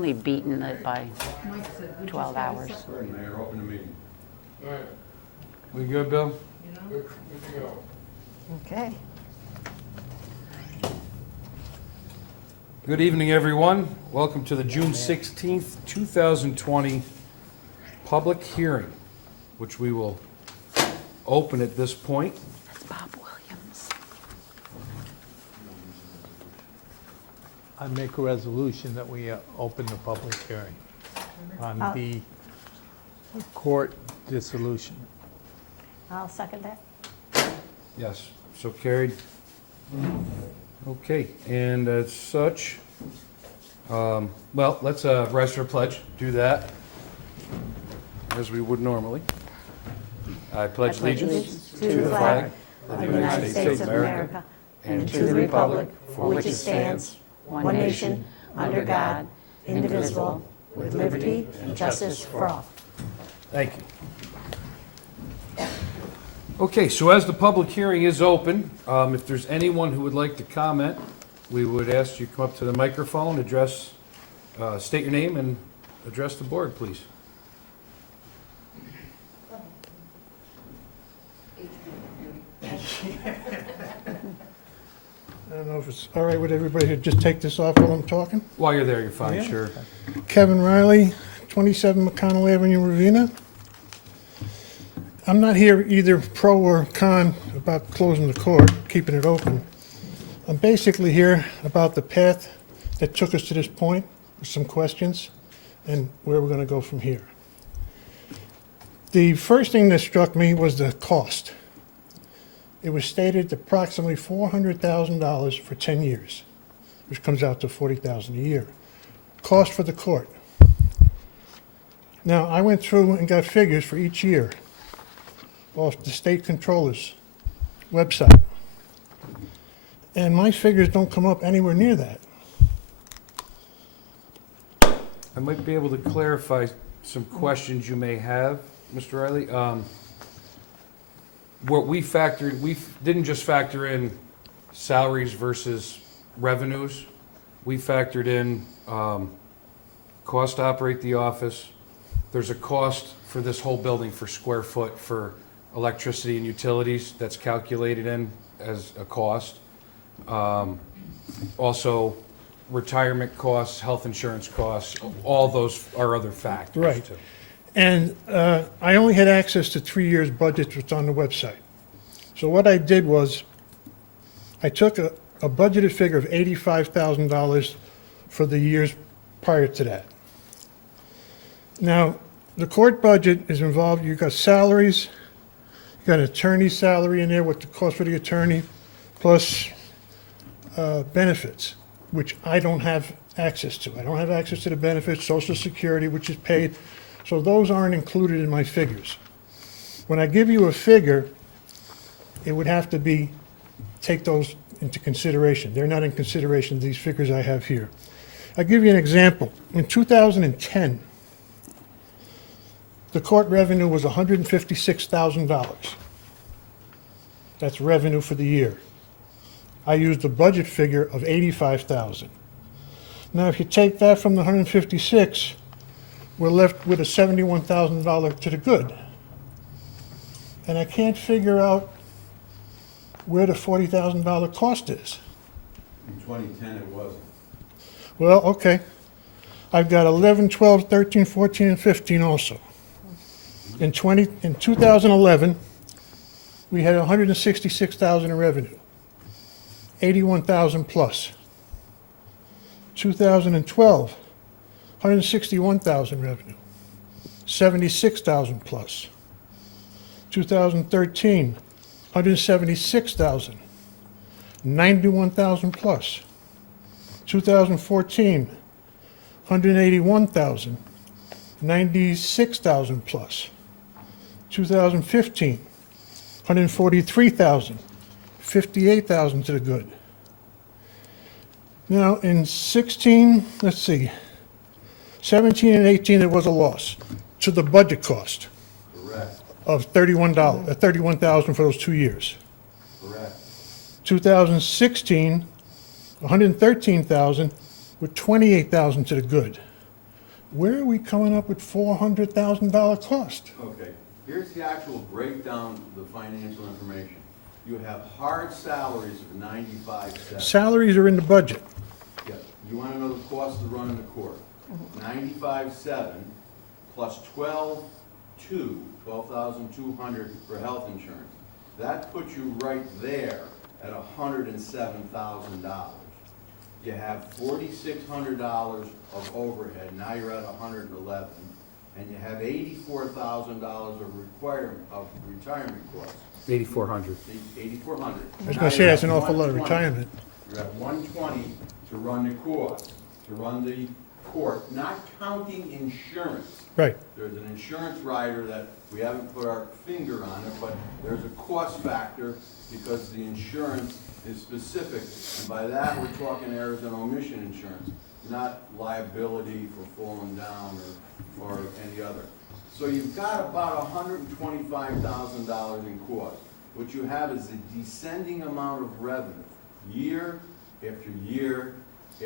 only beaten it by 12 hours. Mayor, open the meeting. All right, We good, Bill? good to go. Okay. Good evening, everyone. Welcome to the June 16th, 2020 public hearing, which we will open at this point. That's Bob Williams. I make a resolution that we open the public hearing on the court dissolution. I'll second that. Yes, so carried. Okay, and as such, well, let's rise for a pledge. Do that as we would normally. I pledge allegiance to the flag of the United States of America and to the republic for which it stands, one nation, under God, indivisible, with liberty and justice for all. Thank you. Okay, so as the public hearing is open, if there's anyone who would like to comment, we would ask you to come up to the microphone, address, state your name and address the board, please. I don't know if it's all right with everybody to just take this off while I'm talking. While you're there, you're fine, sure. Kevin Riley, 27 McConnell Avenue, Ravena. I'm not here either pro or con about closing the court, keeping it open. I'm basically here about the path that took us to this point, with some questions, and where we're going to go from here. The first thing that struck me was the cost. It was stated approximately $400,000 for 10 years, which comes out to $40,000 a year. Cost for the court. Now, I went through and got figures for each year off the state controller's website. And my figures don't come up anywhere near that. I might be able to clarify some questions you may have, Mr. Riley. What we factored, we didn't just factor in salaries versus revenues. We factored in cost to operate the office. There's a cost for this whole building for square foot for electricity and utilities that's calculated in as a cost. Also, retirement costs, health insurance costs, all those are other factors. Right. Too. And I only had access to 3 years' budget that's on the website. So what I did was, I took a budgeted figure of $85,000 for the years prior to that. Now, the court budget is involved, you've got salaries, you've got an attorney's salary in there, what the cost for the attorney, plus benefits, which I don't have access to. I don't have access to the benefits, Social Security, which is paid. So those aren't included in my figures. When I give you a figure, it would have to be, take those into consideration. They're not in consideration, these figures I have here. I'll give you an example. In 2010, the court revenue was $156,000. That's revenue for the year. I used a budget figure of $85,000. Now, if you take that from the 156, we're left with a $71,000 to the good. And I can't figure out where the $40,000 cost is. In 2010, it wasn't. Well, okay. I've got 11, 12, 13, 14, and 15 also. In 2011, we had 166,000 in revenue, 81,000 plus. 2012, 161,000 revenue, 76,000 plus. 2013, 176,000, 91,000 plus. 2014, 181,000, 96,000 plus. 2015, 143,000, 58,000 to the good. Now, in 16, let's see, 17 and 18, there was a loss to the budget cost Correct. of $31,000 for those 2 years. Correct. 2016, 113,000 with 28,000 to the good. where are we coming up with $400,000 cost? Okay, here's the actual breakdown of the financial information. You have hard salaries of 95.7. Salaries are in the budget. Yeah, you wanna know the cost of running the court? 95.7 plus 12,200 for health insurance. That puts you right there at $107,000. You have $4,600 of overhead, now you're at 111, and you have $84,000 of retirement costs. 8,400. 8,400. I was gonna say, that's an awful lot of retirement. You're at 120 to run the court, not counting insurance. Right. There's an insurance rider that we haven't put our finger on it, but there's a cost factor because the insurance is specific. And by that, we're talking errors and omission insurance, not liability for falling down or any other. So you've got about $125,000 in cost. What you have is a descending amount of revenue, year after year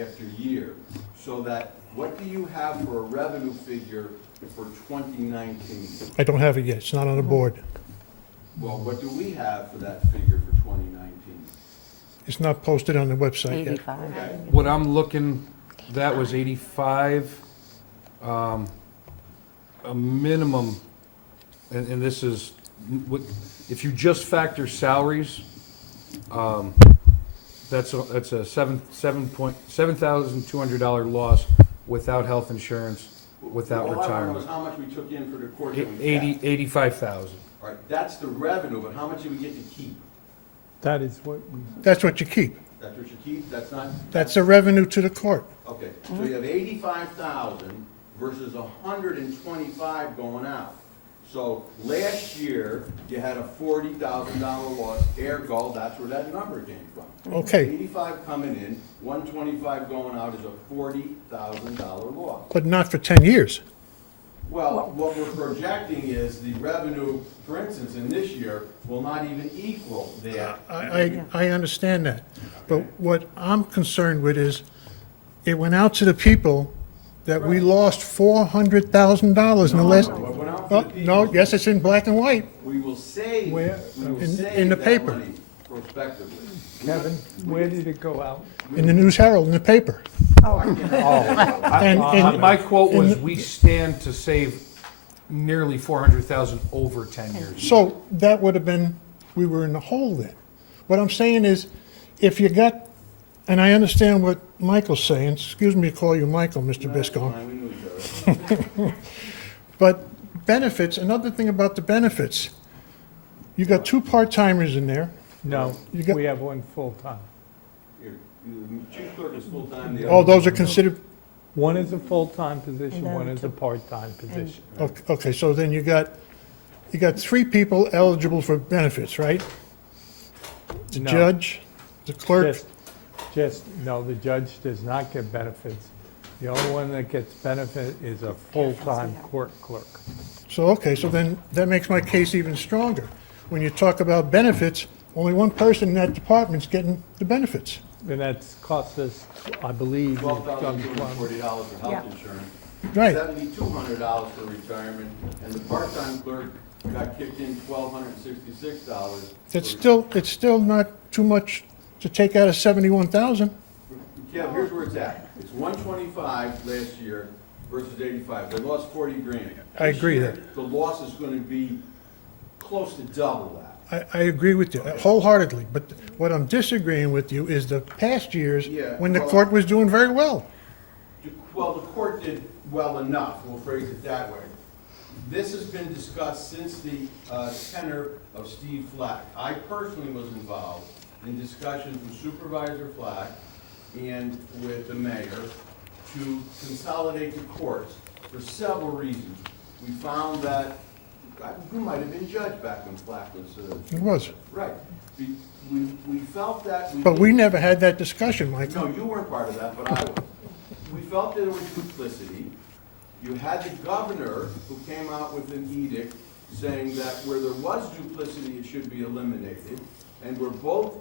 after year. So that, what do you have for a revenue figure for 2019? I don't have it yet, it's not on the board. Well, what do we have for that figure for 2019? It's not posted on the website yet. 85. Okay, What I'm looking, that was 85, a minimum, and this is, if you just factor salaries, that's a $7,200 loss without health insurance, without All I want to know retirement. is how much we took in for the court that we 85,000. All right, that's the revenue, but how much do we get to keep? That is what we, That's what you keep. That's what you keep, that's not? That's the revenue to the court. Okay, so you have 85,000 versus 125 going out. So last year, you had a $40,000 loss, ergo, that's where that number came from. Okay, 85 coming in, 125 going out is a $40,000 loss. but not for 10 years. Well, what we're projecting is the revenue, for instance, in this year, will not even equal that. I understand that. But what I'm concerned with is, it went out to the people that we lost $400,000 in the last, What went out oh, to the people- no, yes, it's in black and white. We will save, Where- we will In save the that paper. money prospectively. Kevin, where did it go out? In the News Herald, in the paper. And- and- My quote was, and- we stand to save nearly 400,000 over 10 years. So that would have been, we were in the hole then. What I'm saying is, if you got, and I understand what Michael's saying, excuse me to call you Michael, Mr. Biscone, Fine, we knew each other. but benefits, another thing about the benefits, you got two part-timers in there. No, You got- we have one full-time. The chief clerk is full-time, the Oh, other. those are considered, One is a full-time position, And one then is a two- part-time position. okay, so then you got three people eligible for benefits, right? The No. judge, the clerk, No, the judge does not get benefits. The only one that gets benefit is a full-time court clerk. so, okay, so then that makes my case even stronger. When you talk about benefits, only one person in that department's getting the benefits. And that's cost us, I believe, $12,240 for Yeah. health insurance. Right. $7,200 for retirement, and the part-time clerk got kicked in $1,266. It's still not too much to take out of 71,000. Kev, here's where it's at. It's 125 last year versus 85. They lost 40 grand. I agree This year, that. the loss is gonna be close to double that. I agree with you wholeheartedly, but what I'm disagreeing with you is the past years Yeah, when the well- court was doing very well. Well, the court did well enough, we'll phrase it that way. This has been discussed since the tenure of Steve Flack. I personally was involved in discussions with Supervisor Flack and with the mayor to consolidate the courts for several reasons. We found that, you might have been judge back when Flack was, It was. right. We felt that. But we never had that discussion, Michael. No, you weren't part of that, but I was. We felt that there was duplicity. You had the governor who came out with an edict saying that where there was duplicity, it should be eliminated. And where both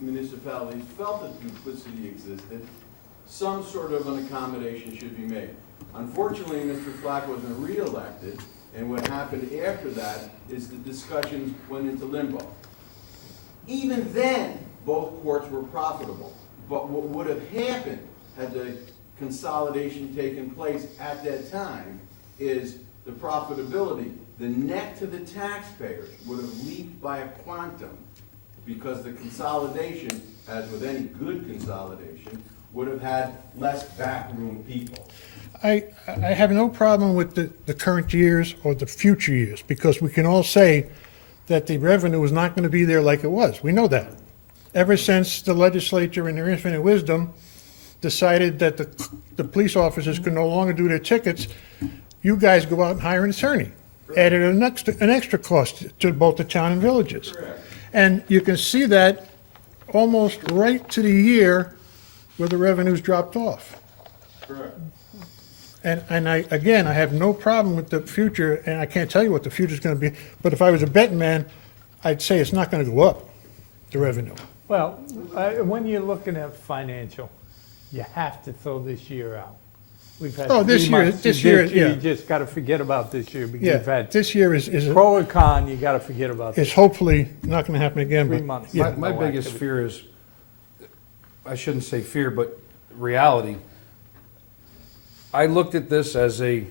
municipalities felt that duplicity existed, some sort of an accommodation should be made. Unfortunately, Mr. Flack wasn't reelected, and what happened after that is the discussions went into limbo. Even then, both courts were profitable, but what would have happened had the consolidation taken place at that time is the profitability, the net to the taxpayers would have leaped by a quantum, because the consolidation, as with any good consolidation, would have had less backroom people. I have no problem with the current years or the future years, because we can all say that the revenue is not going to be there like it was. We know that. Ever since the legislature, in their infinite wisdom, decided that the police officers could no longer do their tickets, you guys go out and hire an attorney. Added an extra cost to both the town and villages. Correct. And you can see that almost right to the year where the revenues dropped off. Correct. And again, I have no problem with the future, and I can't tell you what the future's gonna be, but if I was a betting man, I'd say it's not gonna go up, the revenue. Well, when you're looking at financial, you have to throw this year out. We've had Oh, this 3 year- months. this year, You yeah. just gotta forget about this year, because Yeah, you've had this year is pro and con, you gotta forget about this. hopefully not gonna happen again, 3 but, months. yeah. My No biggest activity. fear is, I shouldn't say fear, but reality. I looked at this as a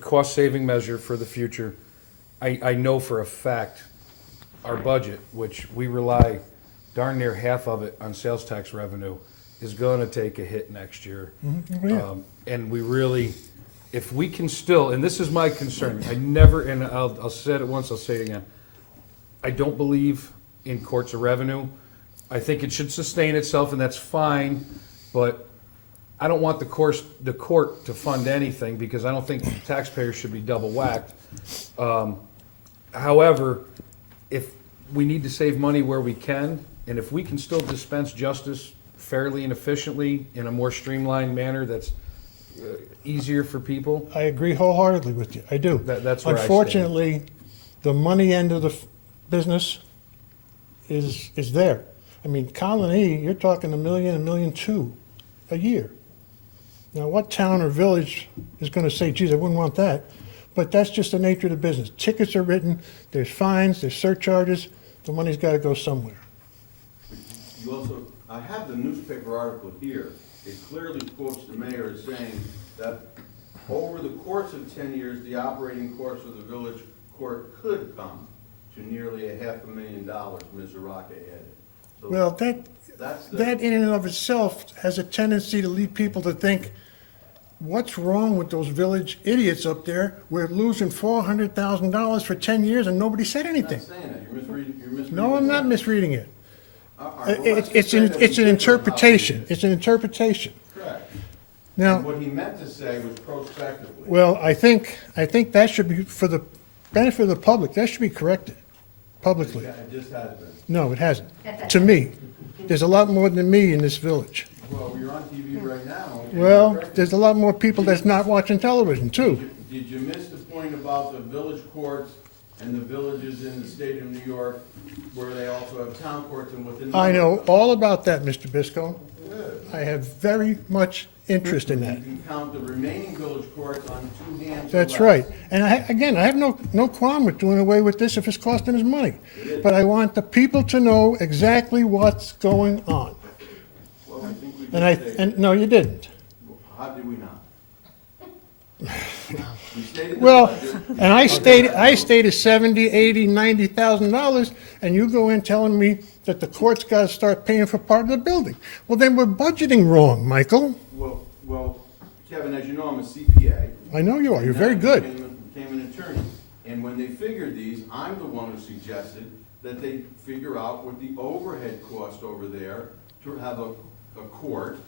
cost-saving measure for the future. I know for a fact our budget, which we rely darn near half of it on sales tax revenue, is gonna take a hit next year. Yeah. And we really, if we can still, and this is my concern, I never, and I'll say it once, I'll say it again. I don't believe in courts of revenue. I think it should sustain itself, and that's fine, but I don't want the court to fund anything, because I don't think taxpayers should be double whacked. However, if we need to save money where we can, and if we can still dispense justice fairly and efficiently in a more streamlined manner that's easier for people, I agree wholeheartedly with you, I do. That's where I stand. Unfortunately, the money end of the business is there. I mean, Colony, you're talking $1 million, $1.2 million a year. Now, what town or village is gonna say, geez, I wouldn't want that? But that's just the nature of the business. Tickets are written, there's fines, there's surcharges, the money's gotta go somewhere. You also, I have the newspaper article here. It clearly quotes the mayor as saying that over the course of 10 years, the operating cost of the village court could come to nearly $500,000, Ms. Zaraka added. So Well, that's the. that in and of itself has a tendency to lead people to think, what's wrong with those village idiots up there? We're losing $400,000 for 10 years and nobody said I'm anything. not saying that, you're misreading. No, I'm not misreading it. All right, well, let's just say that It's we an differ about interpretation. it. It's an interpretation. Correct. Now, And what he meant to say was prospectively. well, I think that should be, for the benefit of the public, that should be corrected publicly. It just has been. No, it hasn't. To me. There's a lot more than me in this village. Well, you're on TV right now. Well, there's a lot more people that's not watching television, too. Did you miss the point about the village courts and the villages in the state of New York, where they also have town courts and within? I know all about that, Mr. Bisco. Good. I have very much interest in You that. can count the remaining village courts on 2 hands or That's less. right. And again, I have no qualm with doing away with this if it's costing us money. But I want the people to know exactly what's going on. Well, I think we And did say, and no, you didn't. how did we not? We stated the Well, budget. and I stated $70,000, $80,000, $90,000, and you go in telling me that the court's gotta start paying for part of the building. Well, then we're budgeting wrong, Michael. Well, Kevin, as you know, I'm a CPA. I know you are, you're And very then good. Became an attorney. And when they figured these, I'm the one who suggested that they figure out what the overhead cost over there to have a court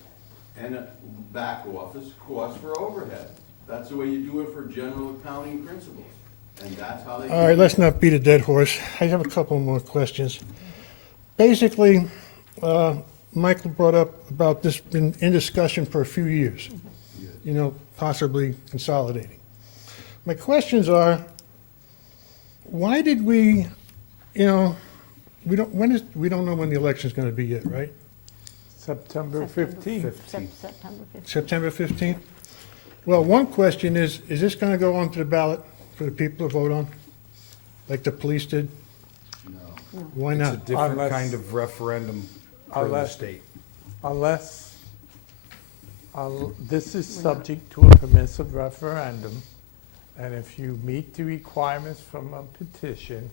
and a back office cost for overhead. That's the way you do it for general accounting principles. And that's how they. All right, let's not beat a dead horse. I have a couple more questions. Basically, Michael brought up about this been in discussion for a few years, you know, possibly consolidating. My questions are, why did we, you know, we don't know when the election's gonna be yet, right? September 15th. September 15th. September 15th? Well, one question is this going to go onto the ballot for the people to vote on, like the police did? No. Why It's a not? different Unless- kind of referendum for the unless- state. Unless, this is subject to a permissive referendum, and if you meet the requirements from a petition,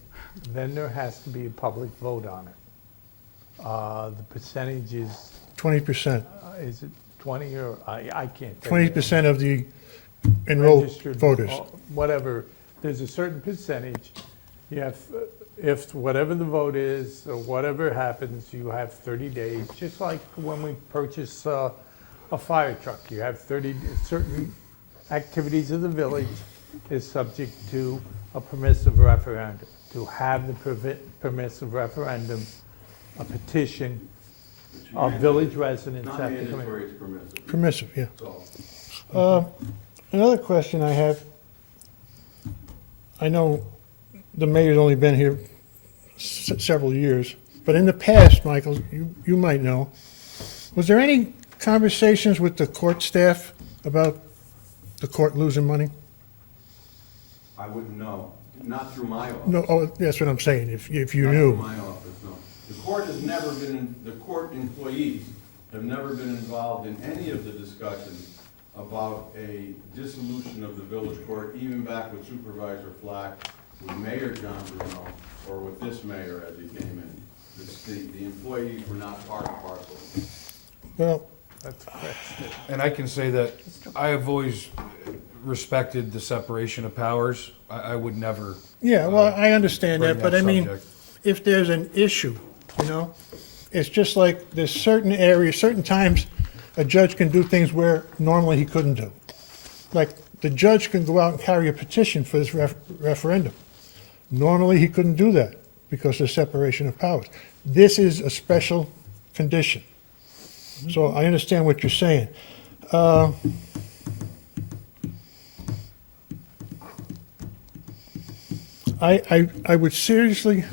then there has to be a public vote on it. The percentage is 20%. it 20 or, I can't tell you. 20% of the enrolled Registered, voters. Whatever, there's a certain percentage. You have, if whatever the vote is, or whatever happens, you have 30 days, just like when we purchase a fire truck. You have 30, certain activities of the village is subject to a permissive referendum. To have the permissive referendum, a petition of village residents Not have to come in. mandatory, it's permissive. Permissive, yeah. So, Another question I have, I know the mayor's only been here several years, but in the past, Michael, you might know, was there any conversations with the court staff about the court losing money? I wouldn't know, not through my office. No, oh, that's what I'm saying, if you Not knew. through my office, no. The court has never been, the court employees have never been involved in any of the discussions about a dissolution of the village court, even back with Supervisor Flack, with Mayor John Bruno, or with this mayor as he came in. The employees were not part and parcel. Well, That's correct. And I can say that I have always respected the separation of powers. I would never yeah, well, I understand bring that, but I that mean, subject. if there's an issue, you know, it's just like there's certain areas, certain times, a judge can do things where normally he couldn't do. Like, the judge can go out and carry a petition for this referendum. Normally, he couldn't do that because of separation of powers. This is a special condition. So I understand what you're saying. I would seriously,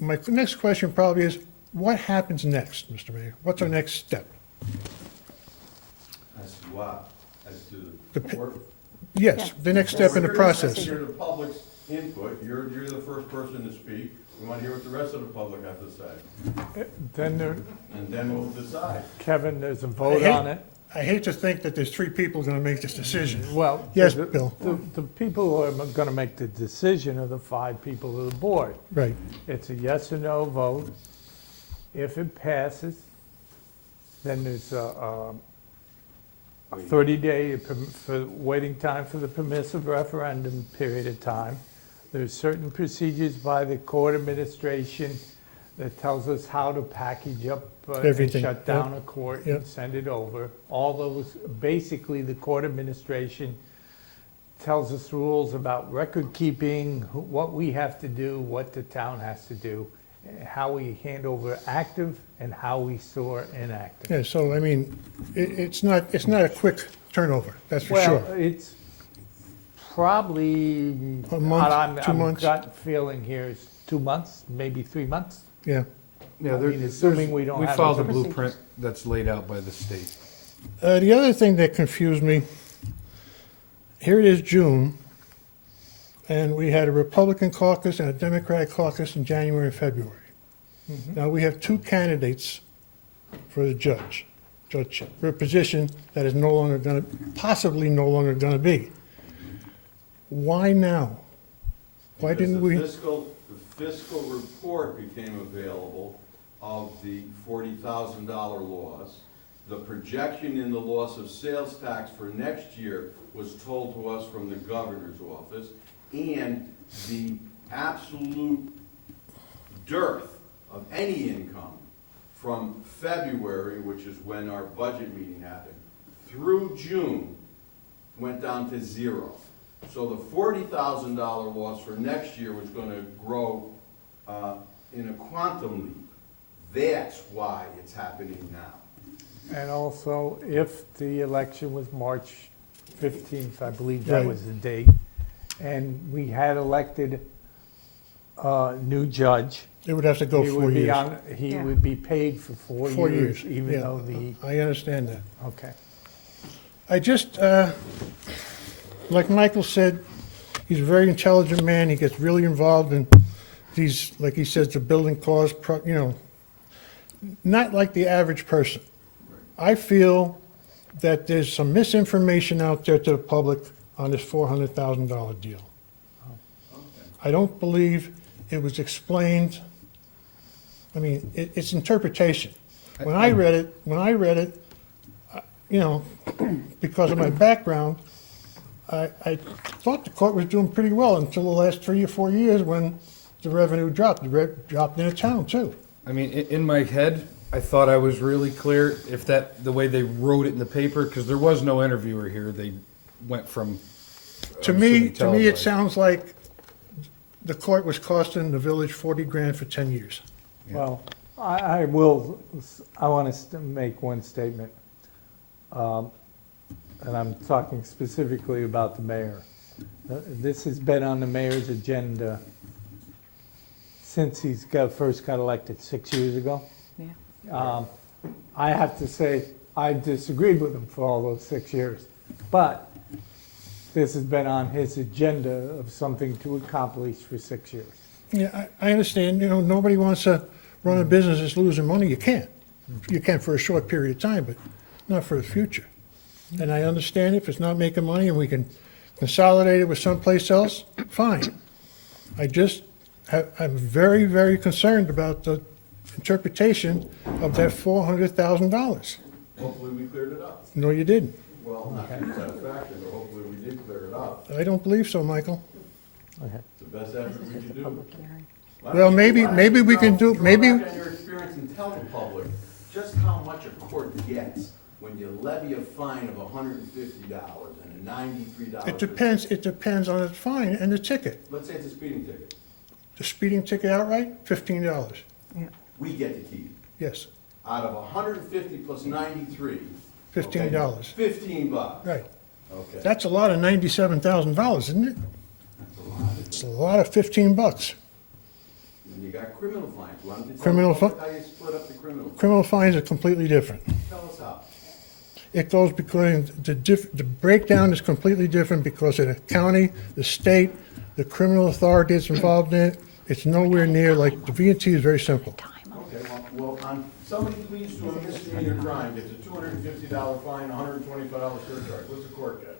my next question probably is, what happens next, Mr. Mayor? What's our next step? As to what? As to The the pi- court? Yes, the next step in the We're process. gonna hear the public's input. You're the first person to speak. We want to hear what the rest of the public have to say. Then there, And then we'll decide. Kevin, there's a vote hate- on it. I hate to think that there's three people going to make this decision. Well. Yes, the- Bill. The people who are gonna make the decision are the 5 people of the board. Right. It's a yes or no vote. If it passes, then there's a 30-day waiting time for the permissive referendum period of time. There's certain procedures by the court administration that tells us how to package up and Everything, shut down a court Yep. and send it over. All those, basically, the court administration tells us rules about record keeping, what we have to do, what the town has to do, how we hand over active and how we store inactive. Yeah, so I mean, it's not a quick turnover, that's for Well, sure. it's probably. A month, I'm- 2 months? I'm gut feeling here is 2 months, maybe 3 months. Yeah. Yeah, I mean, assuming we don't have followed the any blueprint that's laid out by the state. The other thing that confused me, here it is June, and we had a Republican caucus and a Democratic caucus in January and February. Now, we have 2 candidates for the judge, for a position that is no longer going to, possibly no longer going to be. Why now? Why didn't we? Because the fiscal report became available of the $40,000 loss. The projection in the loss of sales tax for next year was told to us from the governor's office, and the absolute dearth of any income from February, which is when our budget meeting happened, through June, went down to 0. So the $40,000 loss for next year was gonna grow in a quantum leap. That's why it's happening now. And also, if the election was March 15th, I believe that Right. was the date, and we had elected a new judge, It would have to go he 4 would be years. on, he Yeah. would be paid for 4 4 years, years, even yeah. though the, I understand that. okay. I just, like Michael said, he's a very intelligent man. He gets really involved in these, like he says, the building costs, you know, not like the average person. I feel that there's some misinformation out there to the public on this $400,000 deal. I don't believe it was explained. I mean, it's interpretation. When I read it, you know, because of my background, I thought the court was doing pretty well until the last 3 or 4 years when the revenue dropped. Dropped in the town too. I mean, in my head, I thought I was really clear if that, the way they wrote it in the paper, because there was no interviewer here, they went from. To I'm me, assuming it televised. sounds like the court was costing the village 40 grand for 10 years. Well, I want to make one statement. And I'm talking specifically about the mayor. This has been on the mayor's agenda since he's first got elected 6 years ago. Yeah. I have to say, I disagreed with him for all those 6 years. But this has been on his agenda of something to accomplish for 6 years. Yeah, I understand, you know, nobody wants to run a business that's losing money. You can't. You can for a short period of time, but not for the future. And I understand if it's not making money and we can consolidate it with someplace else, fine. I'm very, very concerned about the interpretation of that $400,000. Hopefully we cleared it up. No, you didn't. Well, not to your satisfaction, but hopefully we did clear it up. I don't believe so, Michael. Okay. It's the best effort we could do. Public hearing. Why Well, don't you maybe we can do, maybe, Go back on your experience and tell the public just how much a court gets when you levy a fine of $150 and a $93. it depends on the fine and the ticket. Let's say it's a speeding ticket. The speeding ticket outright, $15, We get to keep. yes, Out of 150 plus 93. $15. Okay, $15. Right. Okay. That's a lot of $97,000, isn't it? That's a lot. It's a lot of $15. And you got criminal fines. Why don't you tell Criminal the public how you split up the criminal? Criminal fines are completely different. Tell us how. It goes because the breakdown is completely different because of the county, the state, the criminal authority that's involved in it. It's nowhere near like, the V&T is very simple. Okay, well, somebody pleads to a misdemeanor crime, gets a $250 fine, $125 surcharge. What's the court get?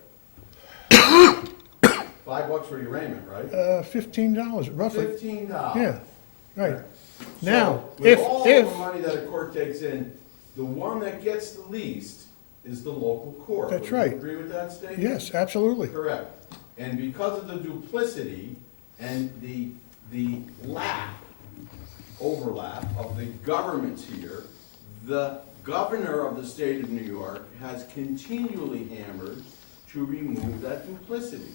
$5 for your arraignment, right? $15 roughly. $15. Yeah, right. Now, So, with all the money that a court takes in, the one that gets the least is the local court. That's Would you right. agree with that statement? Yes, absolutely. Correct. And because of the duplicity and the overlap of the governments here, the governor of the state of New York has continually hammered to remove that duplicity.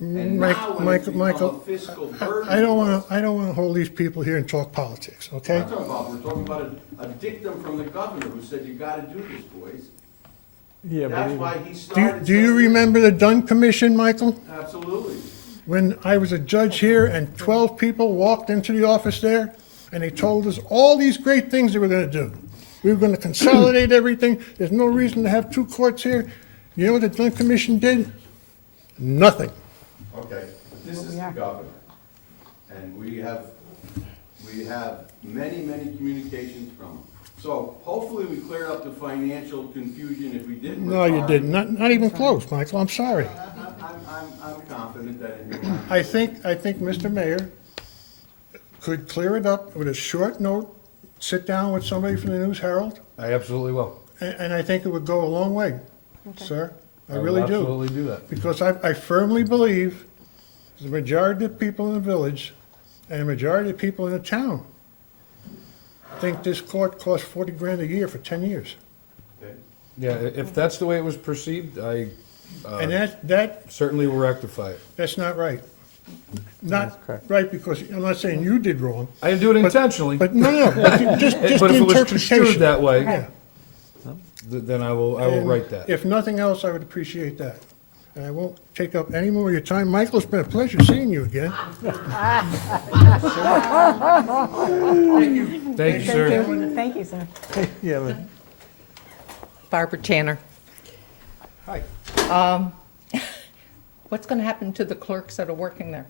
And now when it's become Michael, a fiscal burden. I don't want to hold these people here and talk politics, okay? We're talking about a dictum from the governor who said, you gotta do this, boys. Yeah, That's but why he started. Do you remember the Dunn Commission, Michael? Absolutely. When I was a judge here and 12 people walked into the office there and they told us all these great things they were going to do. We were going to consolidate everything. There's no reason to have two courts here. You know what the Dunn Commission did? Nothing. Okay, but this is the governor. And we have many, many communications from him. So hopefully we cleared up the financial confusion if we did. No, you didn't. Not even close, Michael. I'm sorry. I'm confident that in your mind. I think Mr. Mayor could clear it up with a short note, sit down with somebody from the News Herald, I absolutely will. and I think it would go a long way, sir. I really will do. absolutely do that. Because I firmly believe the majority of the people in the village and the majority of the people in the town think this court costs 40 grand a year for 10 years. Okay? Yeah, if that's the way it was perceived, I And that certainly will rectify it. that's not right. Not That's correct. right, because I'm not saying you did wrong, I didn't do it intentionally, but no, but just but the if it was construed interpretation. that way, Yeah. then I will And write that. If nothing else, I would appreciate that. And I won't take up any more of your time. Michael, it's been a pleasure seeing you again. Thank you, sir. Thank you, sir. yeah, but Barbara Tanner. Hi. What's going to happen to the clerks that are working there?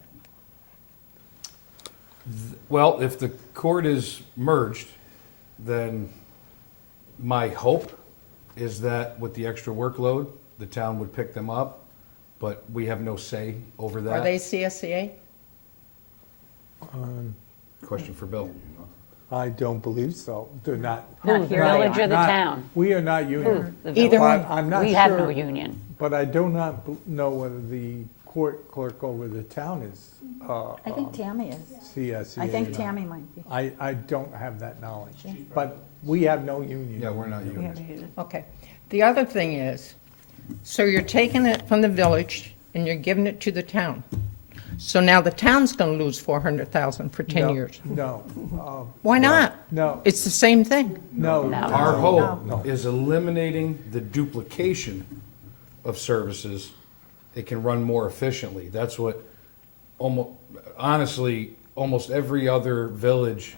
Well, if the court is merged, then my hope is that with the extra workload, the town would pick them up, but we have no say over that. Are they CSCA? Question for Bill. I don't believe so. They're not. Not here, not- village or the not- town? We are not union. The Either village? one. I'm not We have no sure, union. but I do not know whether the court clerk over the town is I think Tammy is. CSEA. I or think not. Tammy might be. I don't have that knowledge, but we have no union. Yeah, we're not union. Okay. The other thing is, so you're taking it from the village and you're giving it to the town. So now the town's going to lose 400,000 for 10 No, years. No, Why not? no, It's the same thing. no. No. Our hope No. is eliminating the duplication of services. It can run more efficiently. That's what, honestly, almost every other village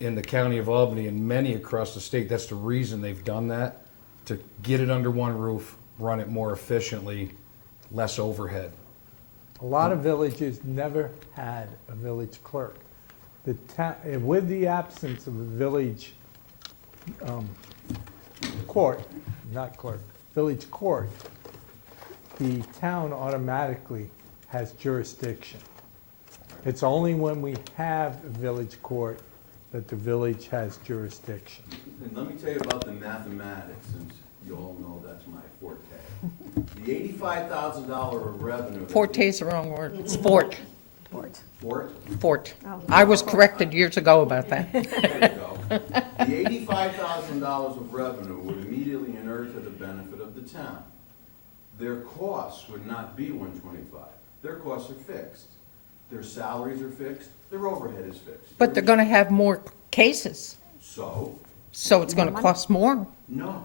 in the county of Albany and many across the state, that's the reason they've done that, to get it under one roof, run it more efficiently, less overhead. A lot of villages never had a village clerk. The town, with the absence of a village court, not clerk, village court, the town automatically has jurisdiction. It's only when we have a village court that the village has jurisdiction. And let me tell you about the mathematics, since you all know that's my forte. The $85,000 of revenue. Forte is the wrong word. It's fort. Fort. Fort? Fort. I was corrected years ago about that. There you go. The $85,000 of revenue would immediately inure to the benefit of the town. Their costs would not be 125. Their costs are fixed. Their salaries are fixed. Their overhead is fixed. But they're going to have more cases, So, so it's going to cost more. no.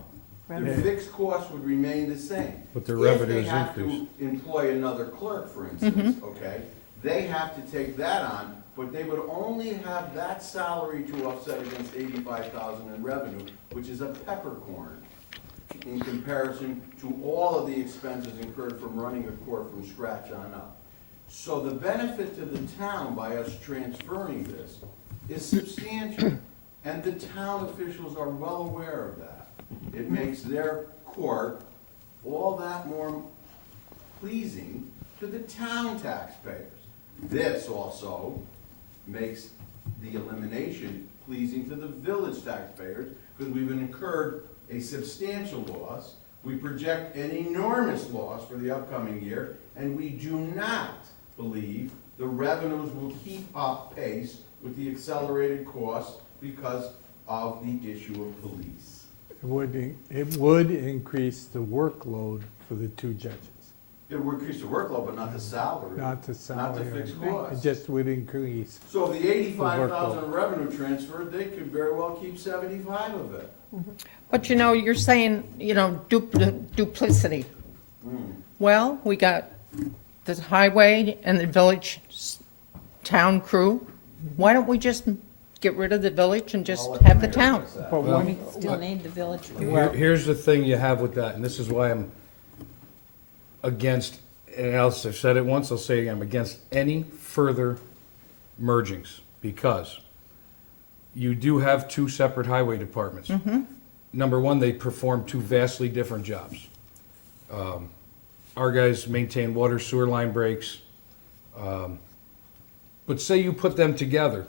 Their fixed costs would remain the same. But their If revenues they have increase. to employ another clerk, for instance, okay, they have to take that on, but they would only have that salary to offset against 85,000 in revenue, which is a peppercorn in comparison to all of the expenses incurred from running a court from scratch on up. So the benefit to the town by us transferring this is substantial, and the town officials are well aware of that. It makes their court all that more pleasing to the town taxpayers. This also makes the elimination pleasing to the village taxpayers, because we've incurred a substantial loss. We project an enormous loss for the upcoming year, and we do not believe the revenues will keep up pace with the accelerated costs because of the issue of police. It would increase the workload for the two judges, It would increase the workload, but not the salary. not the Not salary. the fixed It costs. just would increase. So the 85,000 revenue transfer, they could very well keep 75 of it. But you know, you're saying, you know, duplicity. Well, we got the highway and the village town crew. Why don't we just get rid of the village and just I'll let the have the mayor town? address that. But Well, one, Still need the village. Here's the thing you have with that, and this is why I'm against, and I've said it once, I'll say it again, I'm against any further mergings, because you do have two separate highway departments. Number one, they perform two vastly different jobs. Our guys maintain water sewer line breaks. But say you put them together,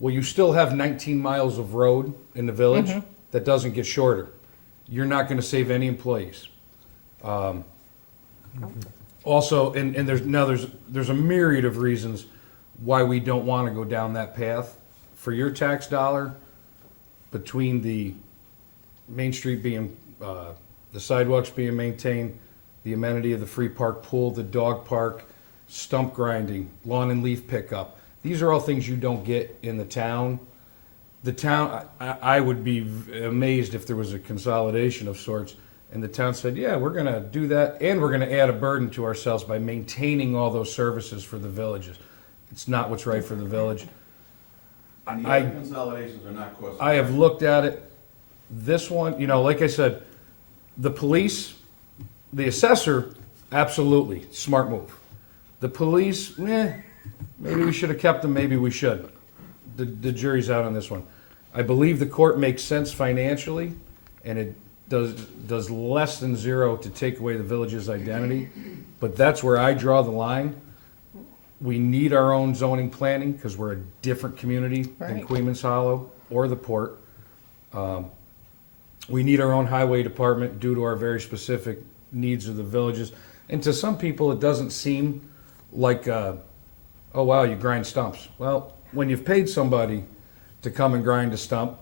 well, you still have 19 miles of road in the village that doesn't get shorter. You're not gonna save any employees. Also, and there's a myriad of reasons why we don't wanna go down that path. For your tax dollar, between the Main Street being, the sidewalks being maintained, the amenity of the free park pool, the dog park, stump grinding, lawn and leaf pickup. These are all things you don't get in the town. The town, I would be amazed if there was a consolidation of sorts, and the town said, yeah, we're gonna do that, and we're gonna add a burden to ourselves by maintaining all those services for the villages. It's not what's right for the village. And the I- other consolidations are not cost. I have looked at it. This one, like I said, the police, the assessor, absolutely, smart move. The police, maybe we should have kept them, maybe we should. The jury's out on this one. I believe the court makes sense financially, and it does less than zero to take away the village's identity, but that's where I draw the line. We need our own zoning planning, because we're a different community than Right. Queens Hollow or the Port. We need our own highway department due to our very specific needs of the villages. And to some people, it doesn't seem like, oh wow, you grind stumps. Well, when you've paid somebody to come and grind a stump,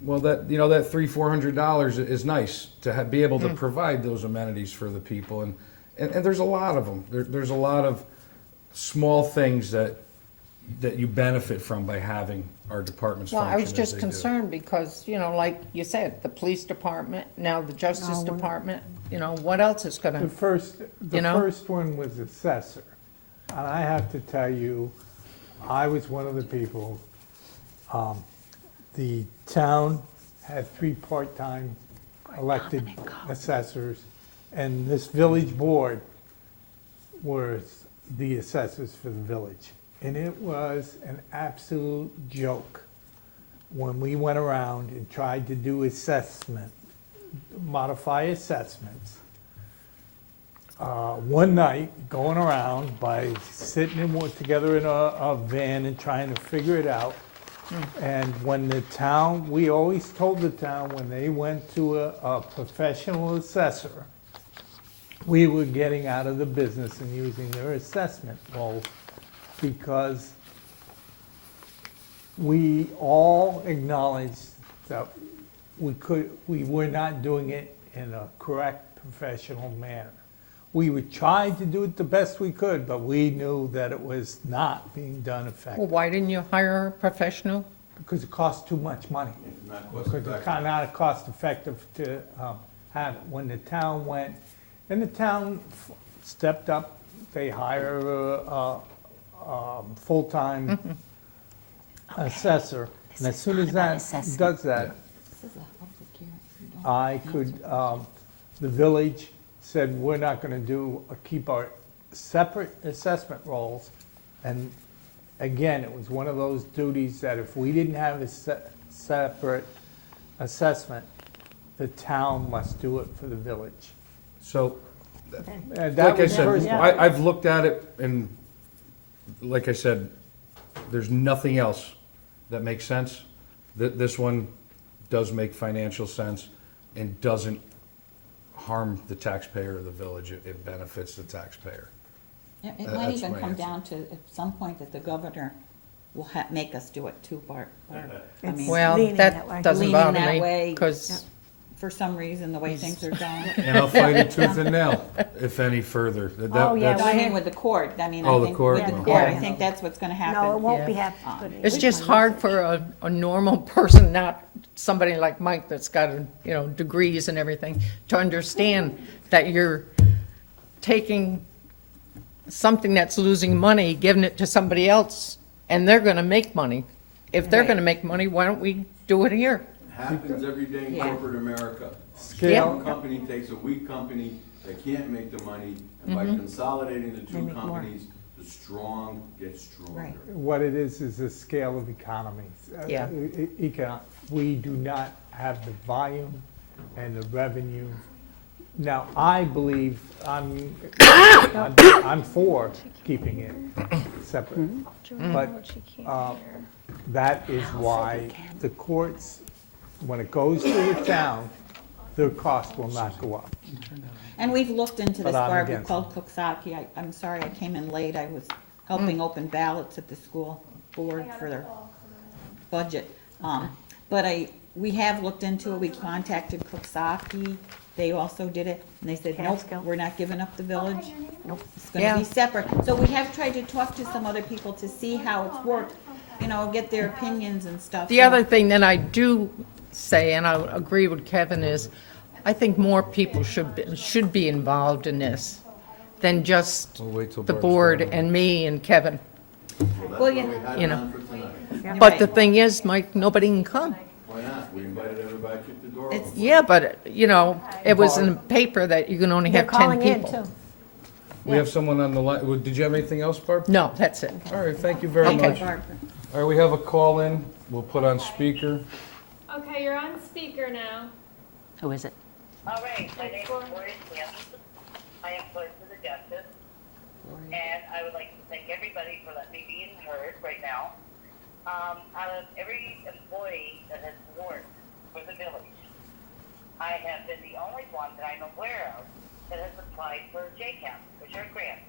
well, that, you know, that $300-400 is nice to be able to provide those amenities for the people. And there's a lot of them. There's a lot of small things that you benefit from by having our departments Well, function I was as just they do. concerned because, you know, like you said, the police department, now the justice department, you know, what else is The gonna, first one was assessor. And I have to tell you, I was one of the people, the town had 3 part-time elected assessors, and this village board was the assessors for the village. And it was an absolute joke when we went around and tried to do modify assessments. One night, going around by sitting together in a van and trying to figure it out. And when the town, we always told the town when they went to a professional assessor, we were getting out of the business and using their assessment role, because we all acknowledged that we were not doing it in a correct professional manner. We would try to do it the best we could, but we knew that it was not being done well, effectively, why didn't you hire a professional? because it costs too much money. It's not cost Because it's effective. not cost effective to have it. When the town went, and the town stepped up, they hire a full-time assessor, and as soon as that does that, I could, the village said, we're not gonna keep our separate assessment roles. And again, it was one of those duties that if we didn't have a separate assessment, the town must do it for the village. So, And that like I was the said, first one. I've looked at it, and like I said, there's nothing else that makes sense. This one does make financial sense and doesn't harm the taxpayer or the village. It benefits the taxpayer. It That's might even my come answer. down to, at some point, that the governor will make us do it too, Bart. I It's mean, Well, leaning that way. that doesn't Leaning bother that me, way. because, for some reason, the way things are going. And I'll fight it tooth and nail if any further. Oh, yeah, No, I mean with the court, I mean, Oh, I the think court, with the okay. court, I Yeah. think that's what's gonna happen. No, it won't be Yeah. happening. it's just hard for a normal person, not somebody like Mike that's got, you know, degrees and everything, to understand that you're taking something that's losing money, giving it to somebody else, and they're gonna make money. If they're Right. gonna make money, why don't we do it here? Happens every day in Yeah. corporate America. Scale. One company takes a weak company that can't make the money, and by Mm-hmm. consolidating the They two make more. companies, the strong get stronger. Right. What it is a scale of economies. Yeah. We do not have the volume and the revenue. Now, I believe, I'm for keeping it separate. But that is why the courts, when it goes to the town, their cost will not go up. And we've looked into this, But I'm Barbara, against called Cooksaki. I'm sorry I came in late. I was helping open ballots at the school board for their budget. But we have looked into it. We contacted Cooksaki. They also did it, and they said, nope, Catskill. we're not giving up the village. Nope. It's gonna Yeah. be separate. So we have tried to talk to some other people to see how it's worked, you know, get their opinions and stuff. The So- other thing that I do say, and I agree with Kevin, is I think more people should be involved in this than just We'll wait till the Barb's board done. and me and Kevin. Well, that's Well, why yeah. we had You it know. on for tonight. But the thing is, Mike, nobody can come. Why not? We invited everybody. but I kicked the door It's- open. Yeah, but, you know, it was in the paper that you can only They're have 10 calling in people. too. We have someone on the line. Well, did you have anything else, Barb? No, that's it. All right, thank you very Okay. much. All right, we have a call in. We'll put on speaker. Okay, you're on speaker now. Who is it? All right, my name is Gloria Sims. I am clerk to the justice, and I would like to thank everybody for letting me be heard right now. Out of every employee that has worked for the village, I have been the only one that I'm aware of that has applied for JCAP, which are grants.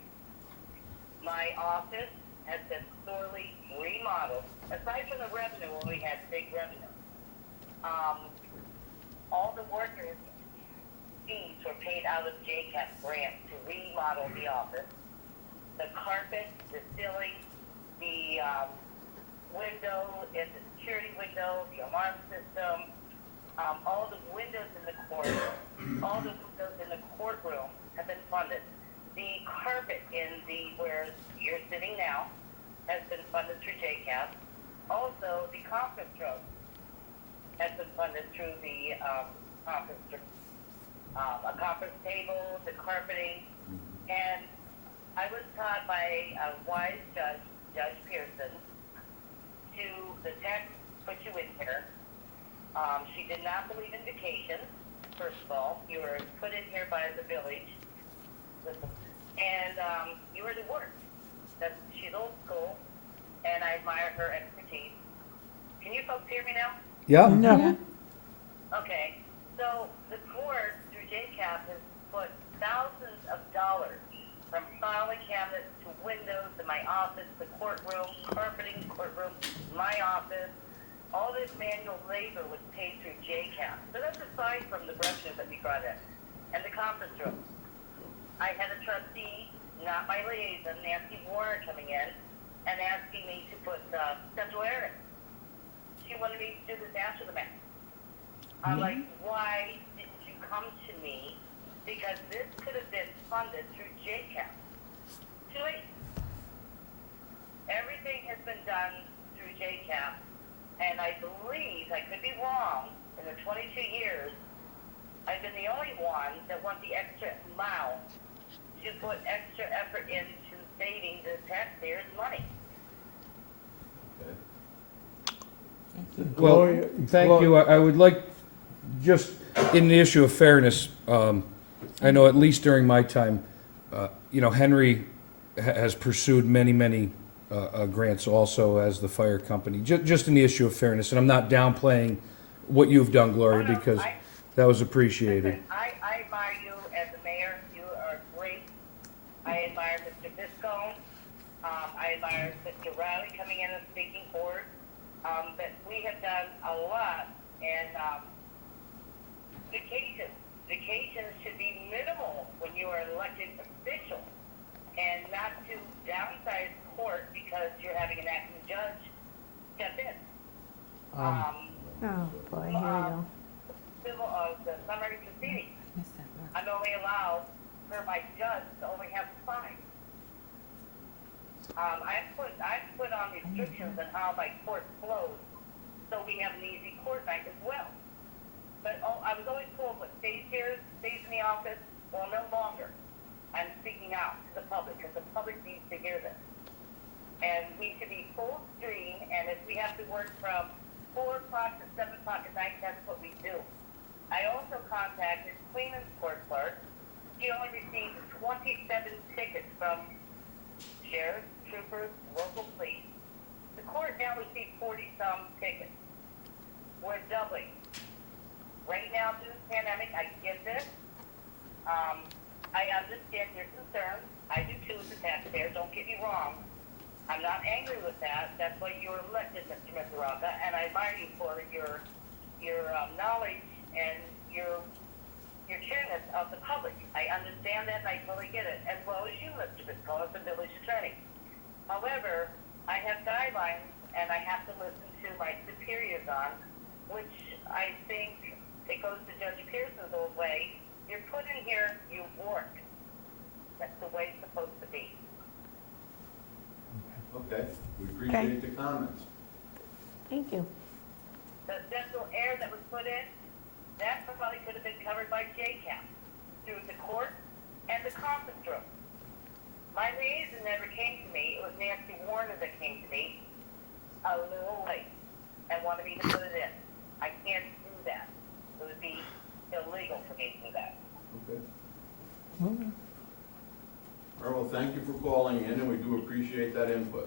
My office has been thoroughly remodeled, aside from the revenue when we had big revenue. All the workers' fees were paid out of JCAP grants to remodel the office. The carpet, the ceiling, the window, and the security window, the alarm system, all the windows in the court, all the windows in the courtroom have been funded. The carpet in where you're sitting now has been funded through JCAP. Also, the conference room has been funded through the conference room. A conference table, the carpeting, and I was taught by a wise judge, Judge Pearson, the text put you in here. She did not believe in vacation, first of all. You were put in here by the village. And you were to work. She's old school, and I admire her expertise. Can you folks hear me now? Yeah? No. Okay, so the court through JCAP has put thousands of dollars from filing cabinets to windows in my office, the courtroom, carpeting courtroom, my office. All this manual labor was paid through JCAP. So that's aside from the revenue that we brought in. And the conference room. I had a trustee, not my liaison, Nancy Warner, coming in and asking me to put central air in. She wanted me to do this after the match. I'm like, why didn't you come to me? Because this could have been funded through JCAP. Too late. Everything has been done through JCAP, and I believe, I could be wrong, in the 22 years, I've been the only one that went the extra mile to put extra effort into saving the taxpayers' money. Well, Gloria- thank you. I would like, just in the issue of fairness, I know at least during my time, Henry has pursued many grants also as the fire company, just in the issue of fairness. And I'm not downplaying what you've done, Gloria, because that was appreciated. Listen, I admire you as a mayor. You are great. I admire Mr. Viscone. I admire Mr. Riley coming in and speaking forward. But we have done a lot, and vacations should be minimal when you are an elected official, and not to downsize court because you're having an acting judge step in. Oh, boy, here we go. The summary proceedings. I'm only allowed for my judge to only have 5. I've put on restrictions on how my court flows, so we have an easy court night as well. But I was always told what stays here, stays in the office, well, no longer. I'm speaking out to the public, because the public needs to hear this. And we should be full stream, and if we have to work from 4 o'clock to 7 o'clock at night, that's what we do. I also contacted Queen's court clerk. She only received 27 tickets from sheriffs, troopers, local police. The court now received 40-some tickets. We're doubling. Right now, through the pandemic, I get this. I understand your concerns. I do too as a taxpayer, don't get me wrong. I'm not angry with that. That's why you were elected, Mr. Mizaraka, and I admire you for your knowledge and your careness of the public. I understand that, and I totally get it, as well as you, Mr. Viscone, as the village attorney. However, I have guidelines, and I have to listen to my superiors on, which I think it goes to Judge Pearson's old way. You're put in here, you work. That's the way it's supposed to be. Okay, we appreciate the comments. Thank you. The central air that was put in, been covered by JCAP through the court and the conference room. My liaison never came to me. It was Nancy Warner that came to me a little late and wanted me to put it in. I can't do that. It would be illegal for me to do that. Okay. All right, well, thank you for calling in, and we do appreciate that input.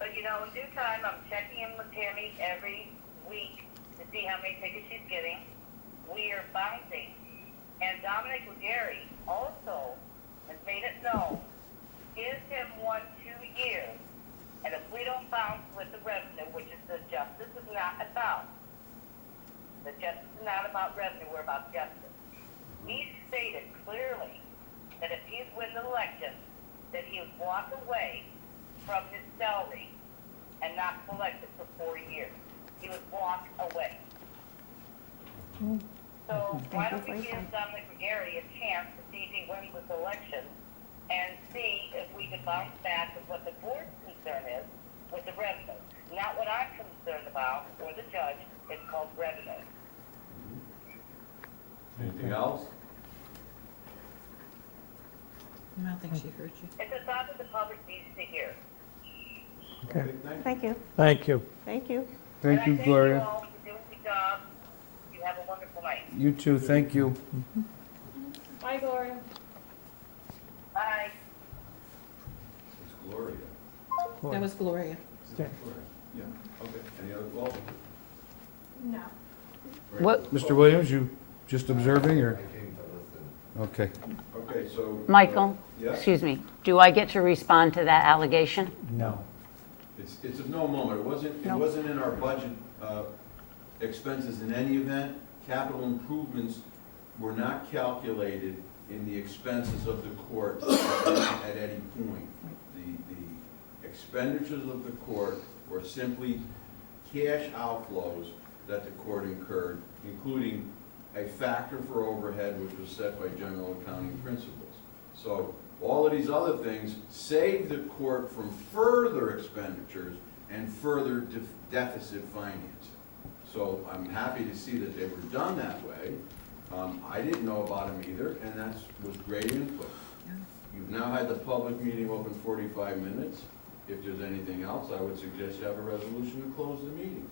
But you know, in due time, I'm checking in with Tammy every week to see how many tickets she's getting. We are bouncing. And Dominic Legary also has made it known, gives him 1-2 years. And if we don't bounce with the revenue, which is the justice is not about, the justice is not about revenue, we're about justice. He stated clearly that if he's win the election, that he would walk away from his salary and not collect it for 4 years. He would walk away. So why don't we give Dominic Regari a chance to see if he wins this election and see if we can bounce back with what the board's concern is with the revenue. Not what I'm concerned about, or the judge, it's called revenue. Anything else? I don't think she heard you. It's a thought that the public needs to hear. Okay. Thank you. Thank you. Thank you. Thank you. And I Gloria. thank you all for doing the job. You have a wonderful night. You too, thank you. Bye, Gloria. Bye. It's Gloria. That was Gloria. Okay. Yeah, okay. Any other calls? No. What, Mr. Williams, you just observing, or? Okay. Okay, so. Michael, Yeah, excuse me, do I get to respond to that allegation? No. it's of no moment. It wasn't in our budget, expenses in any event. Capital improvements were not calculated in the expenses of the court at any point. The expenditures of the court were simply cash outflows that the court incurred, including a factor for overhead which was set by general accounting principles. So all of these other things save the court from further expenditures and further deficit financing. So I'm happy to see that they were done that way. I didn't know about them either, and that was great input. You've now had the public meeting open 45 minutes. If there's anything else, I would suggest you have a resolution to close the meeting.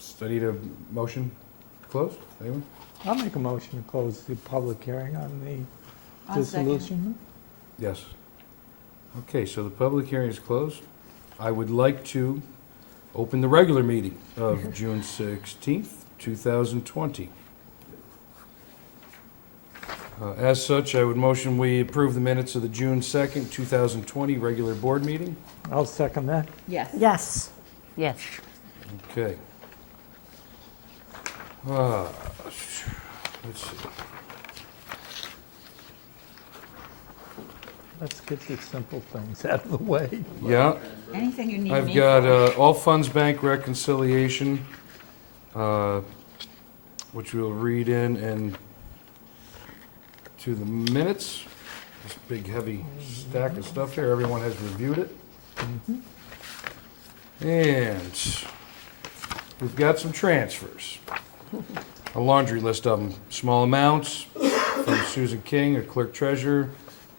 Study to motion closed, anyone? I'll make a motion to close the public hearing on the I'll second it. dissolution. Yes. Okay, so the public hearing is closed. I would like to open the regular meeting of June 16th, 2020. As such, I would motion we approve the minutes of the June 2nd, 2020 regular board meeting. I'll second that. Yes. Yes. Yes. Okay. Let's see. Let's get the simple things out of the way. Yeah, Anything you need I've me got for? all funds bank reconciliation, which we'll read in and to the minutes. This big heavy stack of stuff here, everyone has reviewed it. And we've got some transfers. A laundry list of them, small amounts from Susan King, a Clerk-Treasurer.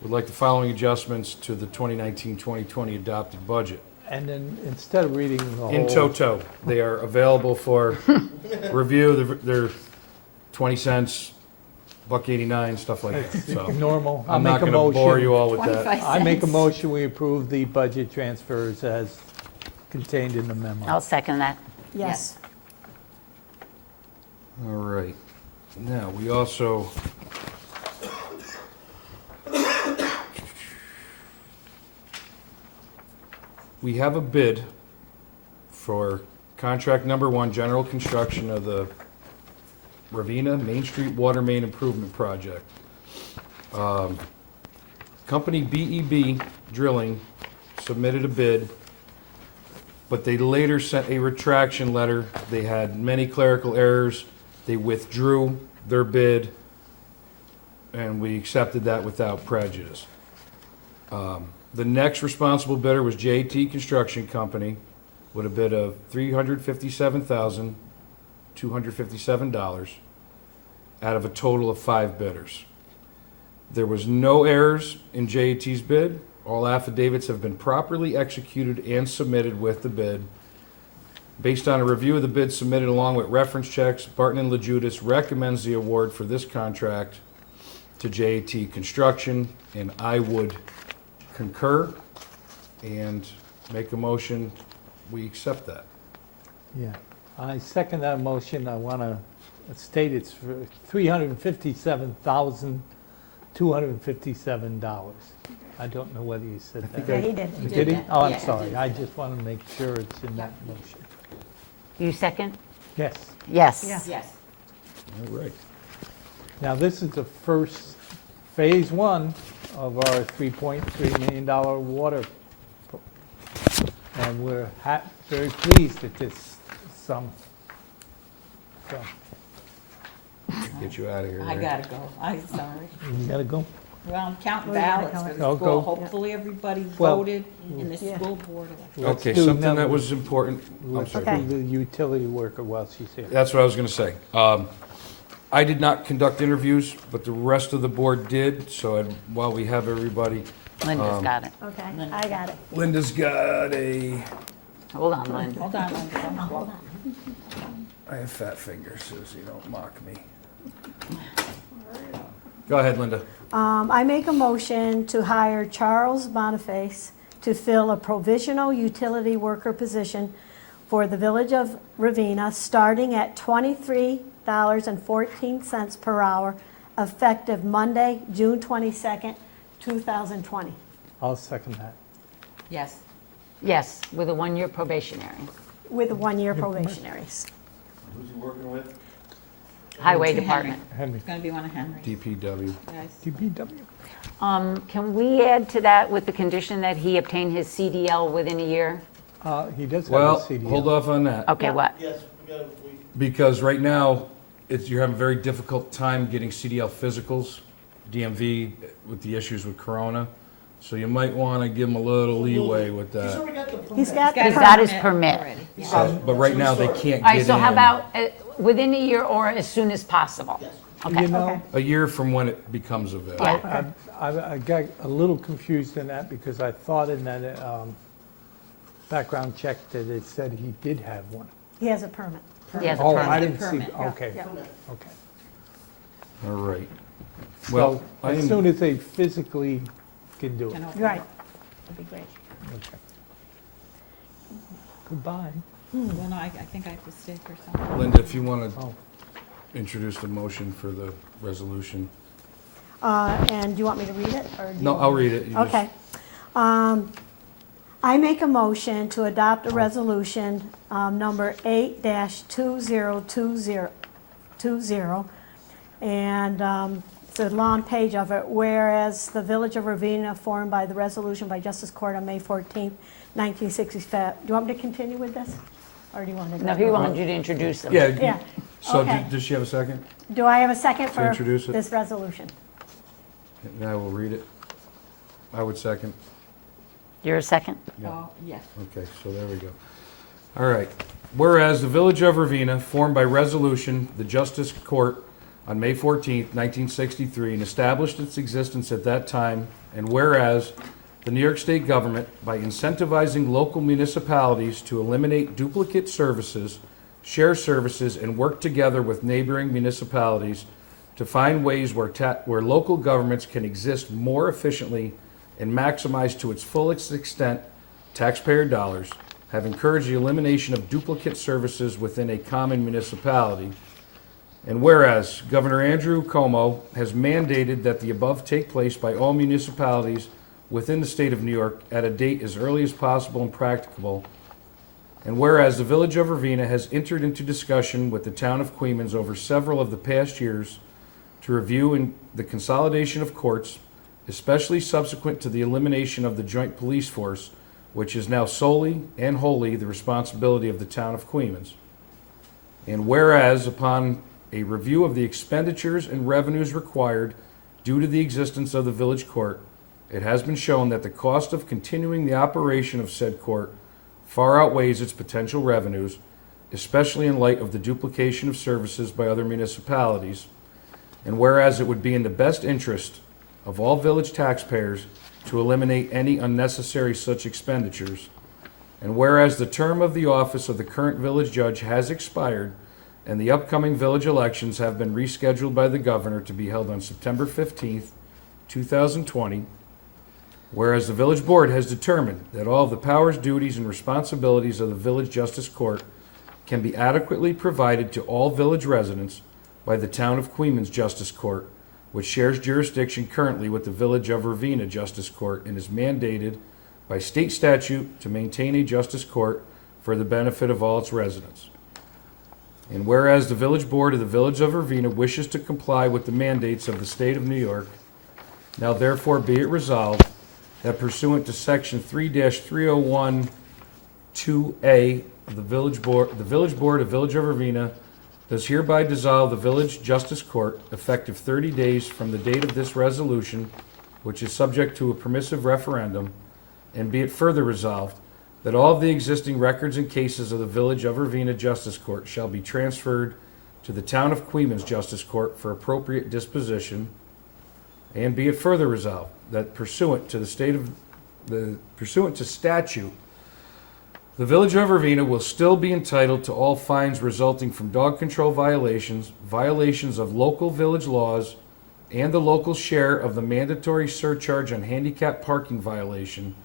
Would like the following adjustments to the 2019-2020 adopted budget. And then instead of reading the whole. In toto, they are available for review. They're 20 cents, $1.89, stuff like that. So Normal. I'll I'm make not a going to bore motion. you all with 25 that. I make a cents. motion, we approve the budget transfers as contained in the memo. I'll second that. Yes. All right. Now, we also, we have a bid for contract number 1, general construction of the Ravena Main Street Water Main Improvement Project. Company BEB Drilling submitted a bid, but they later sent a retraction letter. They had many clerical errors. They withdrew their bid, and we accepted that without prejudice. The next responsible bidder was JT Construction Company. with a bid of $357,257 out of a total of 5 bidders. There was no errors in JAT's bid. All affidavits have been properly executed and submitted with the bid. Based on a review of the bid submitted along with reference checks, Barton and LaJudas recommends the award for this contract to JAT Construction, and I would concur and make a motion, we accept that. Yeah, I second that motion. I want to state it's for $357,257. I don't know whether you said that. Yeah, he did. You Did he? Oh, I'm Yeah. sorry. I just want to make sure it's in that motion. You second? Yes. Yes. Yeah. Yes. All right. Now, this is the first, phase 1 of our $3.3 million water. And we're very pleased at this sum. So, Get you out of here. I Larry. gotta go. I'm sorry. you gotta go. Well, I'm counting We gotta ballots for go. the Oh, school. go. Hopefully, everybody Well, voted in the yeah. school board election. Let's Okay, do something that number- was important. I'm Let's sorry. Okay. do the utility worker while she's here. That's what I was going to say. I did not conduct interviews, but the rest of the board did, so while we have everybody, Linda's got it. Okay, I got it. Linda's got a, Hold on, Linda. Hold on, Linda. Hold on. I have fat fingers, Susie, don't mock me. Go ahead, Linda. I make a motion to hire Charles Boniface to fill a provisional utility worker position for the Village of Ravena, starting at $23.14 per hour, effective Monday, June 22nd, 2020. I'll second that. Yes. Yes, with a 1-year probationary. With a 1-year probationaries. Who's he working with? Highway Henry. Department. Henry, It's gonna be one of Henry's. DPW. Yes. DPW. Can we add to that with the condition that he obtain his CDL within a year? He does have a Well, CDL. hold off on that, Okay, what? because right now, you're having a very difficult time getting CDL physicals, DMV, with the issues with Corona. So you might want to give him a little leeway with that. He's got He's got his permit. permit. already. Yeah. But right now, they can't All right, get so how in about within a year or as soon as possible? Okay. You know, Okay. a year from when it becomes available. Yeah. I got a little confused in that because I thought in that background check that it said he did have one. He has a permit. He has a Oh, I permit. didn't see, Permit, okay, Yeah. okay. All right. So Well, I as am, soon as they physically can do it. Can open Right. up. That'd be great. Okay. Goodbye. Well, no, I think I have to stay for something. Linda, if you want to Oh, introduce the motion for the resolution. And do you want me to read it? Or do you No, want- I'll read it. You just- Okay. I make a motion to adopt a resolution, number 8-2020, and it's a long page of it, whereas the Village of Ravena, formed by the resolution by Justice Court on May 14th, 1965. Do you want me to continue with this? Or do you want to go? No, he wanted you to introduce him. Yeah. Yeah. So Okay. does she have a second? Do I have a second for introduce it? this resolution? And I will read it. I would second. You're a second? Yeah. Oh, yes. Okay, so there we go. All right. Whereas the Village of Ravena, formed by resolution, the Justice Court on May 14th, 1963, and established its existence at that time, and whereas the New York State government, by incentivizing local municipalities to eliminate duplicate services, share services, and work together with neighboring municipalities to find ways where local governments can exist more efficiently and maximize to its fullest extent taxpayer dollars, have encouraged the elimination of duplicate services within a common municipality. And whereas Governor Andrew Cuomo has mandated that the above take place by all municipalities within the state of New York at a date as early as possible and practicable. And whereas the Village of Ravena has entered into discussion with the town of Queens over several of the past years to review the consolidation of courts, especially subsequent to the elimination of the joint police force, which is now solely and wholly the responsibility of the town of Queens. And whereas upon a review of the expenditures and revenues required due to the existence of the village court, it has been shown that the cost of continuing the operation of said court far outweighs its potential revenues, especially in light of the duplication of services by other municipalities. And whereas it would be in the best interest of all village taxpayers to eliminate any unnecessary such expenditures, and whereas the term of the office of the current village judge has expired, and the upcoming village elections have been rescheduled by the governor to be held on September 15th, 2020, whereas the village board has determined that all of the powers, duties, and responsibilities of the village justice court can be adequately provided to all village residents by the town of Queens Justice Court, which shares jurisdiction currently with the village of Ravena Justice Court and is mandated by state statute to maintain a justice court for the benefit of all its residents. And whereas the village board of the village of Ravena wishes to comply with the mandates of the state of New York, now therefore be it resolved that pursuant to section 3-301-2A of the village board of Village of Ravena does hereby dissolve the village justice court effective 30 days from the date of this resolution, which is subject to a permissive referendum, and be it further resolved that all of the existing records and cases of the Village of Ravena Justice Court shall be transferred to the Town of Queens Justice Court for appropriate disposition, and be it further resolved that pursuant to statute, the Village of Ravena will still be entitled to all fines resulting from dog control violations, violations of local village laws, and the local share of the mandatory surcharge on handicap parking violation.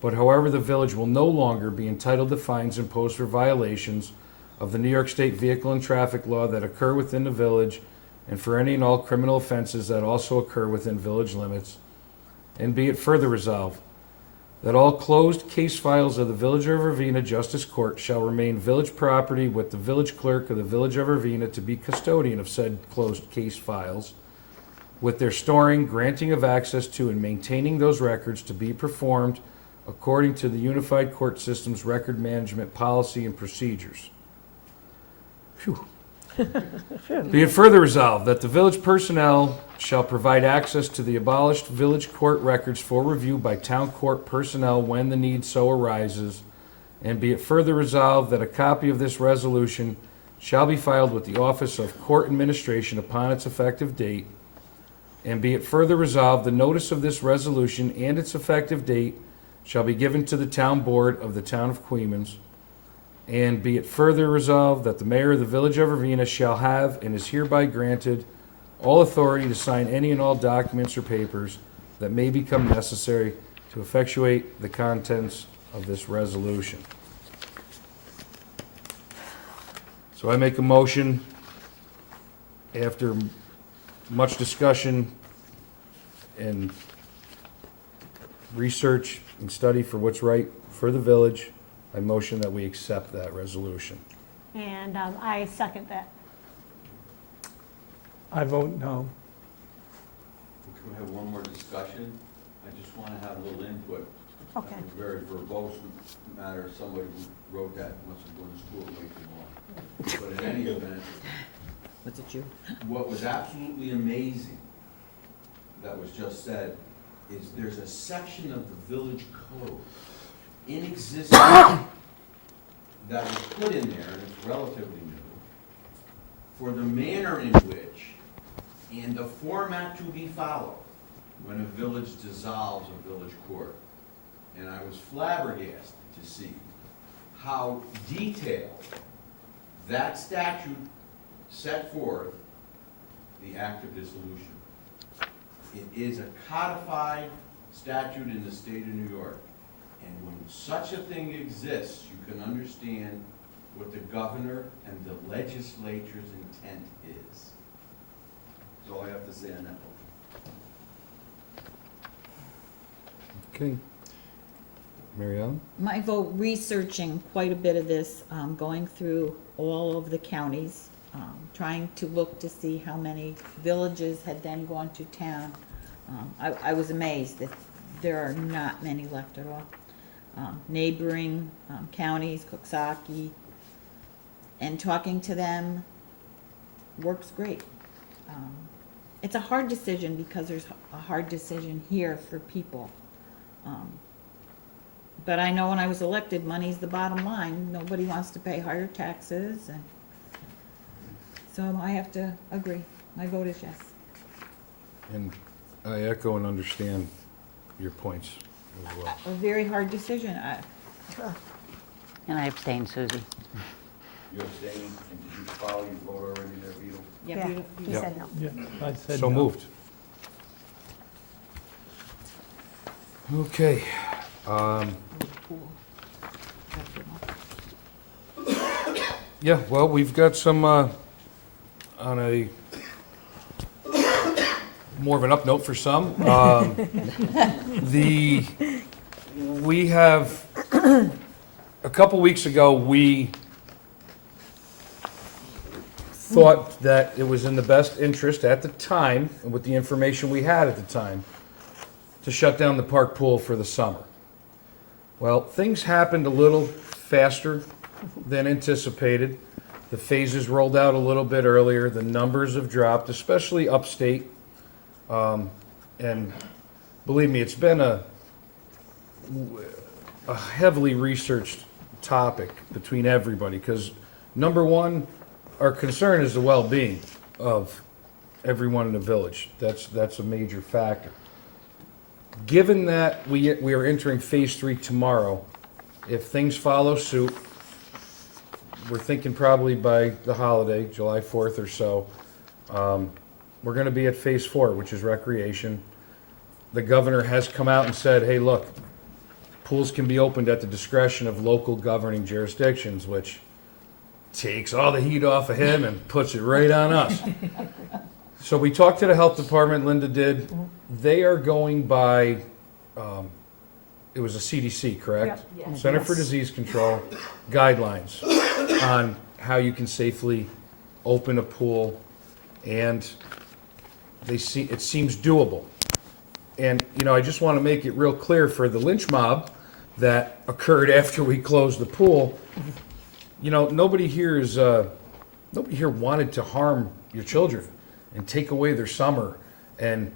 But however, the village will no longer be entitled to fines imposed for violations of the New York State vehicle and traffic law that occur within the village, and for any and all criminal offenses that also occur within village limits. And be it further resolved that all closed case files of the Village of Ravena Justice Court shall remain village property, with the village clerk of the Village of Ravena to be custodian of said closed case files, with their storing, granting of access to, and maintaining those records to be performed according to the Unified Court System's record management policy and procedures. Phew. Be it further resolved that the village personnel shall provide access to the abolished village court records for review by town court personnel when the need so arises, and be it further resolved that a copy of this resolution shall be filed with the Office of Court Administration upon its effective date, and be it further resolved the notice of this resolution and its effective date shall be given to the town board of the town of Queens, and be it further resolved that the mayor of the Village of Ravena shall have and is hereby granted all authority to sign any and all documents or papers that may become necessary to effectuate the contents of this resolution. So I make a motion, after much discussion and research and study for what's right for the village, I motion that we accept that resolution. And I second that. I vote no. Can we have one more discussion? I just want to have a little input. Okay. That was very verbose matter. Somebody who wrote that must have gone to school way too long. But in any event, Was it you? what was absolutely amazing that was just said is there's a section of the village code in existence that was put in there, and it's relatively new, for the manner in which and the format to be followed when a village dissolves a village court. And I was flabbergasted to see how detailed that statute set forth the act of dissolution. It is a codified statute in the state of New York. And when such a thing exists, you can understand what the governor and the legislature's intent is. That's all I have to say on that one. Okay. Mary Ellen? My vote, researching quite a bit of this, going through all of the counties, trying to look to see how many villages had then gone to town. I was amazed that there are not many left at all. Neighboring counties, Coxsackie, and talking to them works great. It's a hard decision because there's a hard decision here for people. But I know when I was elected, money's the bottom line. Nobody wants to pay higher taxes, and so I have to agree. My vote is yes. And I echo and understand your points as well. A very hard decision. And I abstain, Susie. You're saying, and did you follow your vote already there, Vito? Yeah, you- he said no. Yeah, I said So no. moved. Okay. Yeah, well, we've got some, on a, more of an up note for some. We have, a couple weeks ago, we thought that it was in the best interest at the time, and with the information we had at the time, to shut down the park pool for the summer. Well, things happened a little faster than anticipated. The phases rolled out a little bit earlier. The numbers have dropped, especially upstate. And believe me, it's been a heavily researched topic between everybody, because number one, our concern is the well-being of everyone in the village. That's a major factor. Given that we are entering phase 3 tomorrow, if things follow suit, we're thinking probably by the holiday, July 4th or so, we're going to be at phase 4, which is recreation. The governor has come out and said, hey, look, pools can be opened at the discretion of local governing jurisdictions, which takes all the heat off of him and puts it right on us. So we talked to the health department, Linda did. They are going by, it was a CDC, correct? Center for Disease Control guidelines on how you can safely open a pool, and it seems doable. And, you know, I just want to make it real clear for the lynch mob that occurred after we closed the pool. You know, nobody here wanted to harm your children and take away their summer. And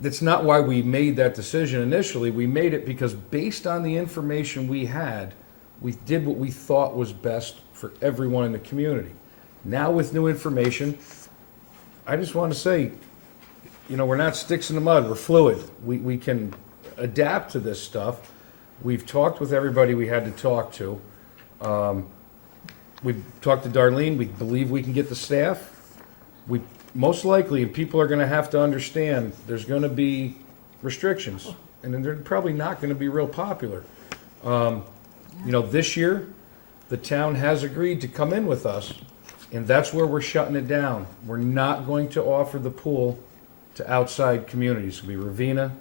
that's not why we made that decision initially. We made it because based on the information we had, we did what we thought was best for everyone in the community. Now with new information, I just want to say, you know, we're not sticks in the mud, we're fluid. We can adapt to this stuff. We've talked with everybody we had to talk to. We've talked to Darlene, we believe we can get the staff. We most likely, and people are gonna have to understand, there's gonna be restrictions, and then they're probably not gonna be real popular. You know, this year, the town has agreed to come in with us, and that's where we're shutting it down. We're not going to offer the pool to outside communities. It'll be Ravena,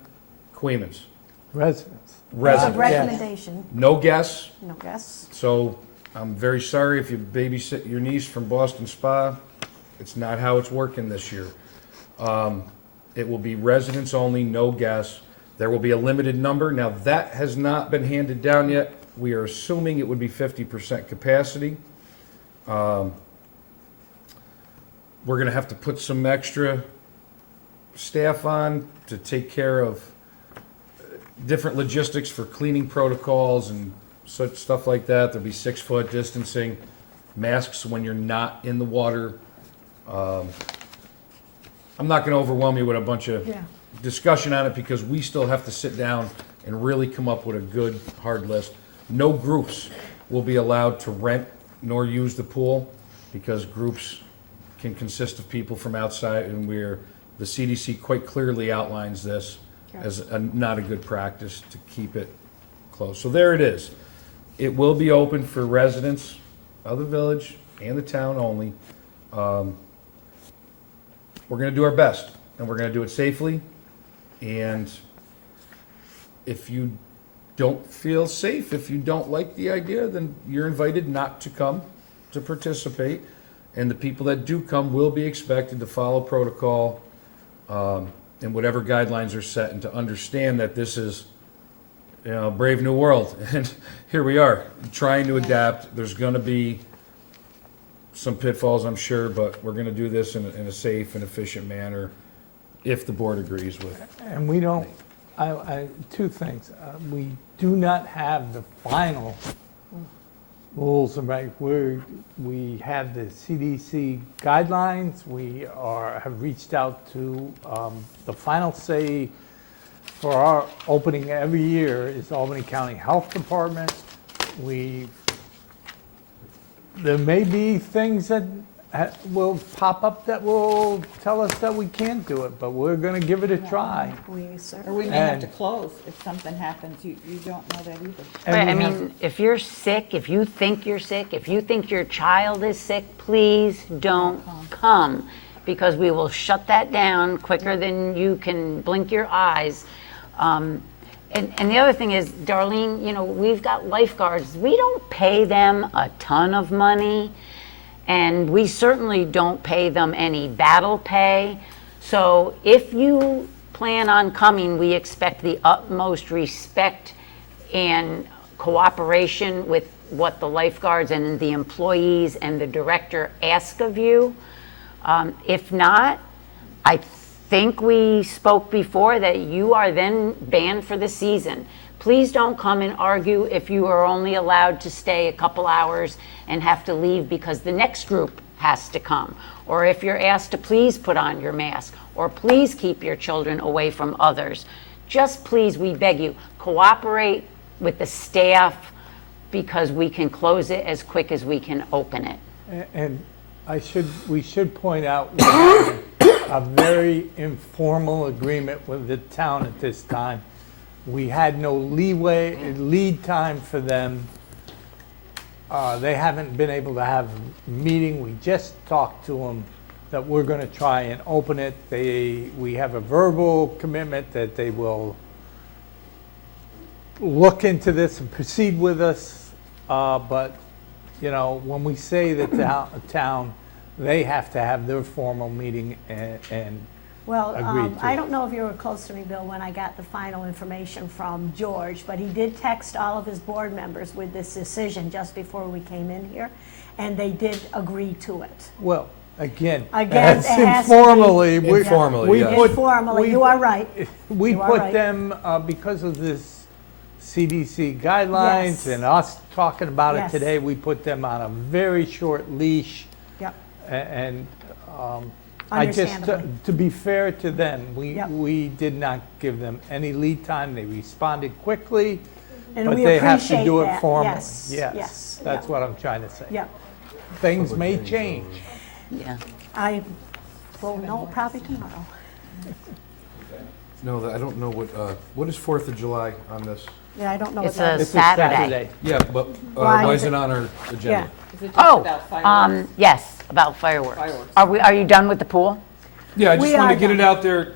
Queens. Residents. It's a Residents. recommendation, No guests, no guess. so I'm very sorry if you babysit your niece from Boston Spa. It's not how it's working this year. It will be residents only, no guests. There will be a limited number. Now, that has not been handed down yet. We are assuming it would be 50% capacity. We're gonna have to put some extra staff on to take care of different logistics for cleaning protocols and such stuff like that. There'll be 6-foot distancing, masks when you're not in the water. I'm not gonna overwhelm you with a bunch of Yeah. discussion on it because we still have to sit down and really come up with a good, hard list. No groups will be allowed to rent nor use the pool because groups can consist of people from outside, and the CDC quite clearly outlines this as not a good practice to keep it closed. So there it is. It will be open for residents of the village and the town only. We're gonna do our best, and we're gonna do it safely. And if you don't feel safe, if you don't like the idea, then you're invited not to come to participate. And the people that do come will be expected to follow protocol, and whatever guidelines are set, and to understand that this is, you know, a brave new world. And here we are, trying to adapt. There's gonna be some pitfalls, I'm sure, but we're gonna do this in a safe and efficient manner if the board agrees with it. And we don't Two things. We do not have the final rules and regs. We have the CDC guidelines. We have reached out to, the final say for our opening every year is Albany County Health Department. There may be things that will pop up that will tell us that we can't do it, but we're gonna give it a try. We Or certainly, we may have to And- close if something happens. You don't know that either. And Right, I we have- mean, if you're sick, if you think you're sick, if you think your child is sick, please don't come, because we will shut that down quicker than you can blink your eyes. And the other thing is, Darlene, you know, we've got lifeguards. We don't pay them a ton of money, and we certainly don't pay them any battle pay. So if you plan on coming, we expect the utmost respect and cooperation with what the lifeguards and the employees and the director ask of you. If not, I think we spoke before that you are then banned for the season. Please don't come and argue if you are only allowed to stay a couple hours and have to leave because the next group has to come. Or if you're asked to please put on your mask, or please keep your children away from others. Just please, we beg you, cooperate with the staff because we can close it as quick as we can open it. And we should point out, we have a very informal agreement with the town at this time. We had no lead time for them. They haven't been able to have a meeting. We just talked to them that we're gonna try and open it. We have a verbal commitment that they will look into this and proceed with us. But, you know, when we say that the town, they have to have their formal meeting and well, agreed to I it. don't know if you were close to me, Bill, when I got the final information from George, but he did text all of his board members with this decision just before we came in here, and they did agree to it. Well, again, Again, that's it has to be- informally. Informally, we yes. put- Informally, we you are put- right. We You are put right. them, because of this CDC guidelines Yes. and us talking about it Yes. today, we put them on a very short leash. Yep, And I just, understandably. to be fair to them, Yep. we did not give them any lead time. They responded quickly, And but we they have to appreciate do it that. formally. Yes, yes, That's yep. what I'm trying to say. Yep, Things may change. Yeah. I will know probably tomorrow. No, I don't know what is 4th of July on this? Yeah, I don't know what It's that a is. It's a Saturday. Yeah, but Why why is is it- it on our Yeah, agenda? Is it just Oh, about fireworks? yes, about fireworks. Fireworks. Are you done with the pool? Yeah, I We just want are to get it done. out there.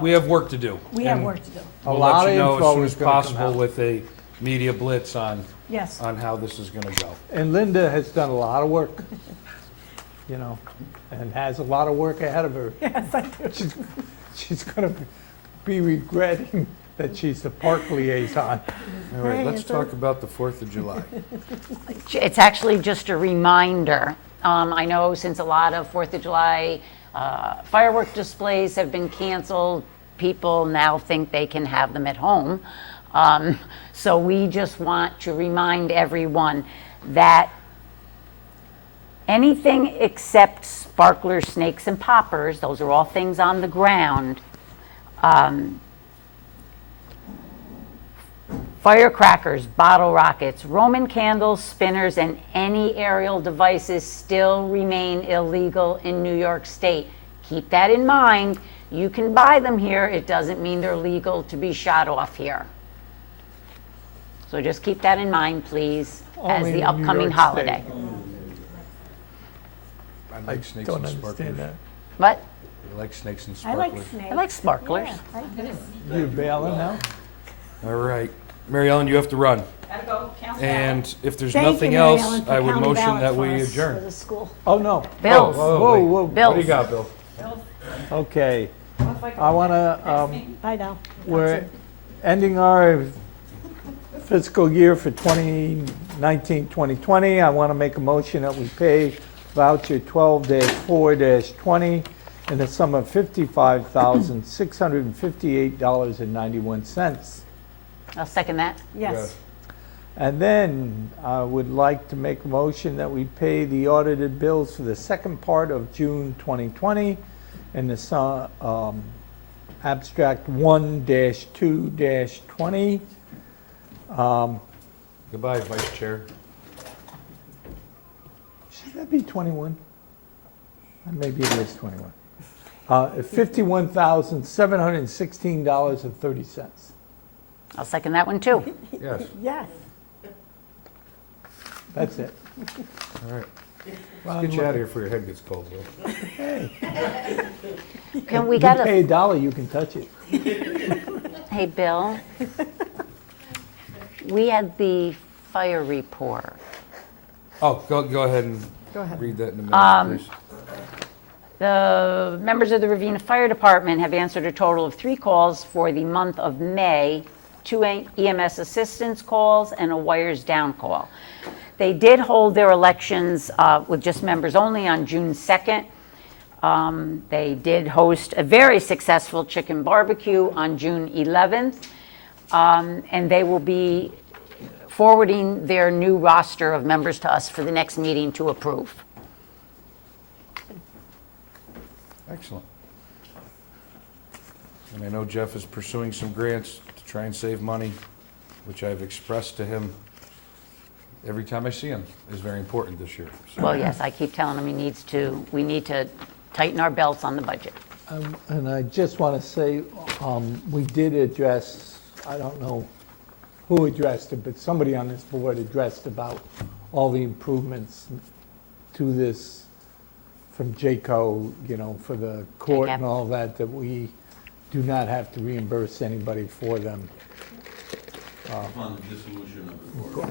We have work to do. we have And work to do. A We'll lot let of you know as info soon is as gonna come possible out. with a media blitz on Yes, how this is going to go. And Linda has done a lot of work, you know, and has a lot of work ahead of her. yes, I do. She's gonna be regretting that she's the park liaison. All right, Hey, let's it's a- talk about the 4th of July. It's actually just a reminder. I know since a lot of 4th of July firework displays have been canceled, people now think they can have them at home. So we just want to remind everyone that anything except sparklers, snakes, and poppers, those are all things on the ground. Firecrackers, bottle rockets, Roman candles, spinners, and any aerial devices still remain illegal in New York State. Keep that in mind. You can buy them here. It doesn't mean they're legal to be shot off here. So just keep that in mind, please, as Only in the New upcoming York holiday. State. I I like snakes don't and understand sparklers. that. What? I like snakes and I like sparklers. snakes. I like sparklers. Yeah, I do. You bailing now? All right. Mary Ellen, you have to run. Gotta go, count And if there's Thank you, nothing Mary else, Ellen, for I would counting motion ballots that for we us for adjourn. the school. Oh, no. Bills. Whoa, whoa. What do you Bills. got, Bill? Okay. I wanna, Bye now. we're ending our fiscal year for 2019, 2020. I want to make a motion that we pay voucher 12-4-20 in the sum of $55,658.91. I'll second that. Yes. And then I would like to make a motion that we pay the audited bills for the second part of June 2020 in the abstract 1-2-20. Goodbye, Vice Chair. Should that be 21? Maybe it is 21. $51,716.30. I'll second that one too. Yes, Yes. That's it. all right. Let's get you out of here before your head gets cold, Bill. Can we You got pay a, $1, you can touch it. hey, Bill? We had the fire report. Oh, go ahead and Go ahead. read that in a minute, please. The members of the Ravena Fire Department have answered a total of 3 calls for the month of May, 2 EMS assistance calls and a wires down call. They did hold their elections with just members only on June 2nd. They did host a very successful chicken barbecue on June 11th. And they will be forwarding their new roster of members to us for the next meeting to approve. Excellent. And I know Jeff is pursuing some grants to try and save money, which I've expressed to him every time I see him is very important this year. So, Well, yes, I keep telling him we need to tighten our belts on the budget. And I just want to say, we did address, I don't know who addressed it, but somebody on this board addressed about all the improvements to this from JACO, for the court and JCAP. all that, that we do not have to reimburse anybody for them. Upon the dissolution of the court.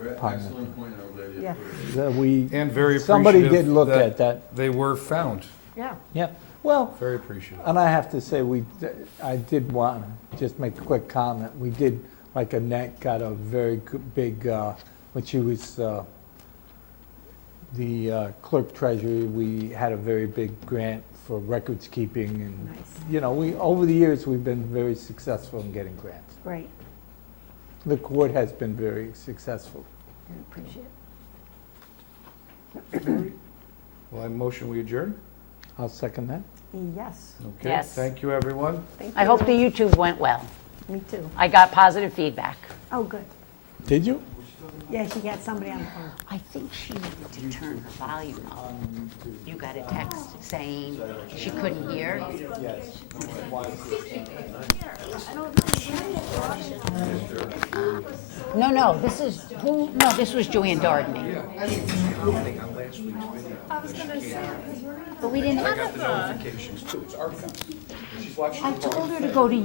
Very upon- excellent point, and I'm glad you Yeah. put it. that we, And very somebody appreciative did look at that. they were found. Yeah. Yeah, well, Very appreciative. and I have to say, I did want to just make a quick comment. We did, like Annette got a very big, when she was the Clerk-Treasurer, we had a very big grant for records keeping. And, Nice. over the years, we've been very successful in getting grants. Great. The court has been very successful. I appreciate it. Well, I motion we adjourn. I'll second that. Yes, Okay. Yes. Thank you, everyone. thank you. I hope the YouTube went well. Me too. I got positive feedback. Oh, good. Did you? Yeah, she got somebody on the phone. I think she needed to turn her volume up. You got a text saying she couldn't hear? No, this is, who, no, this was Joanne Dardney. But we didn't have, Notifications too. It's archived. She's watching. I told her to go to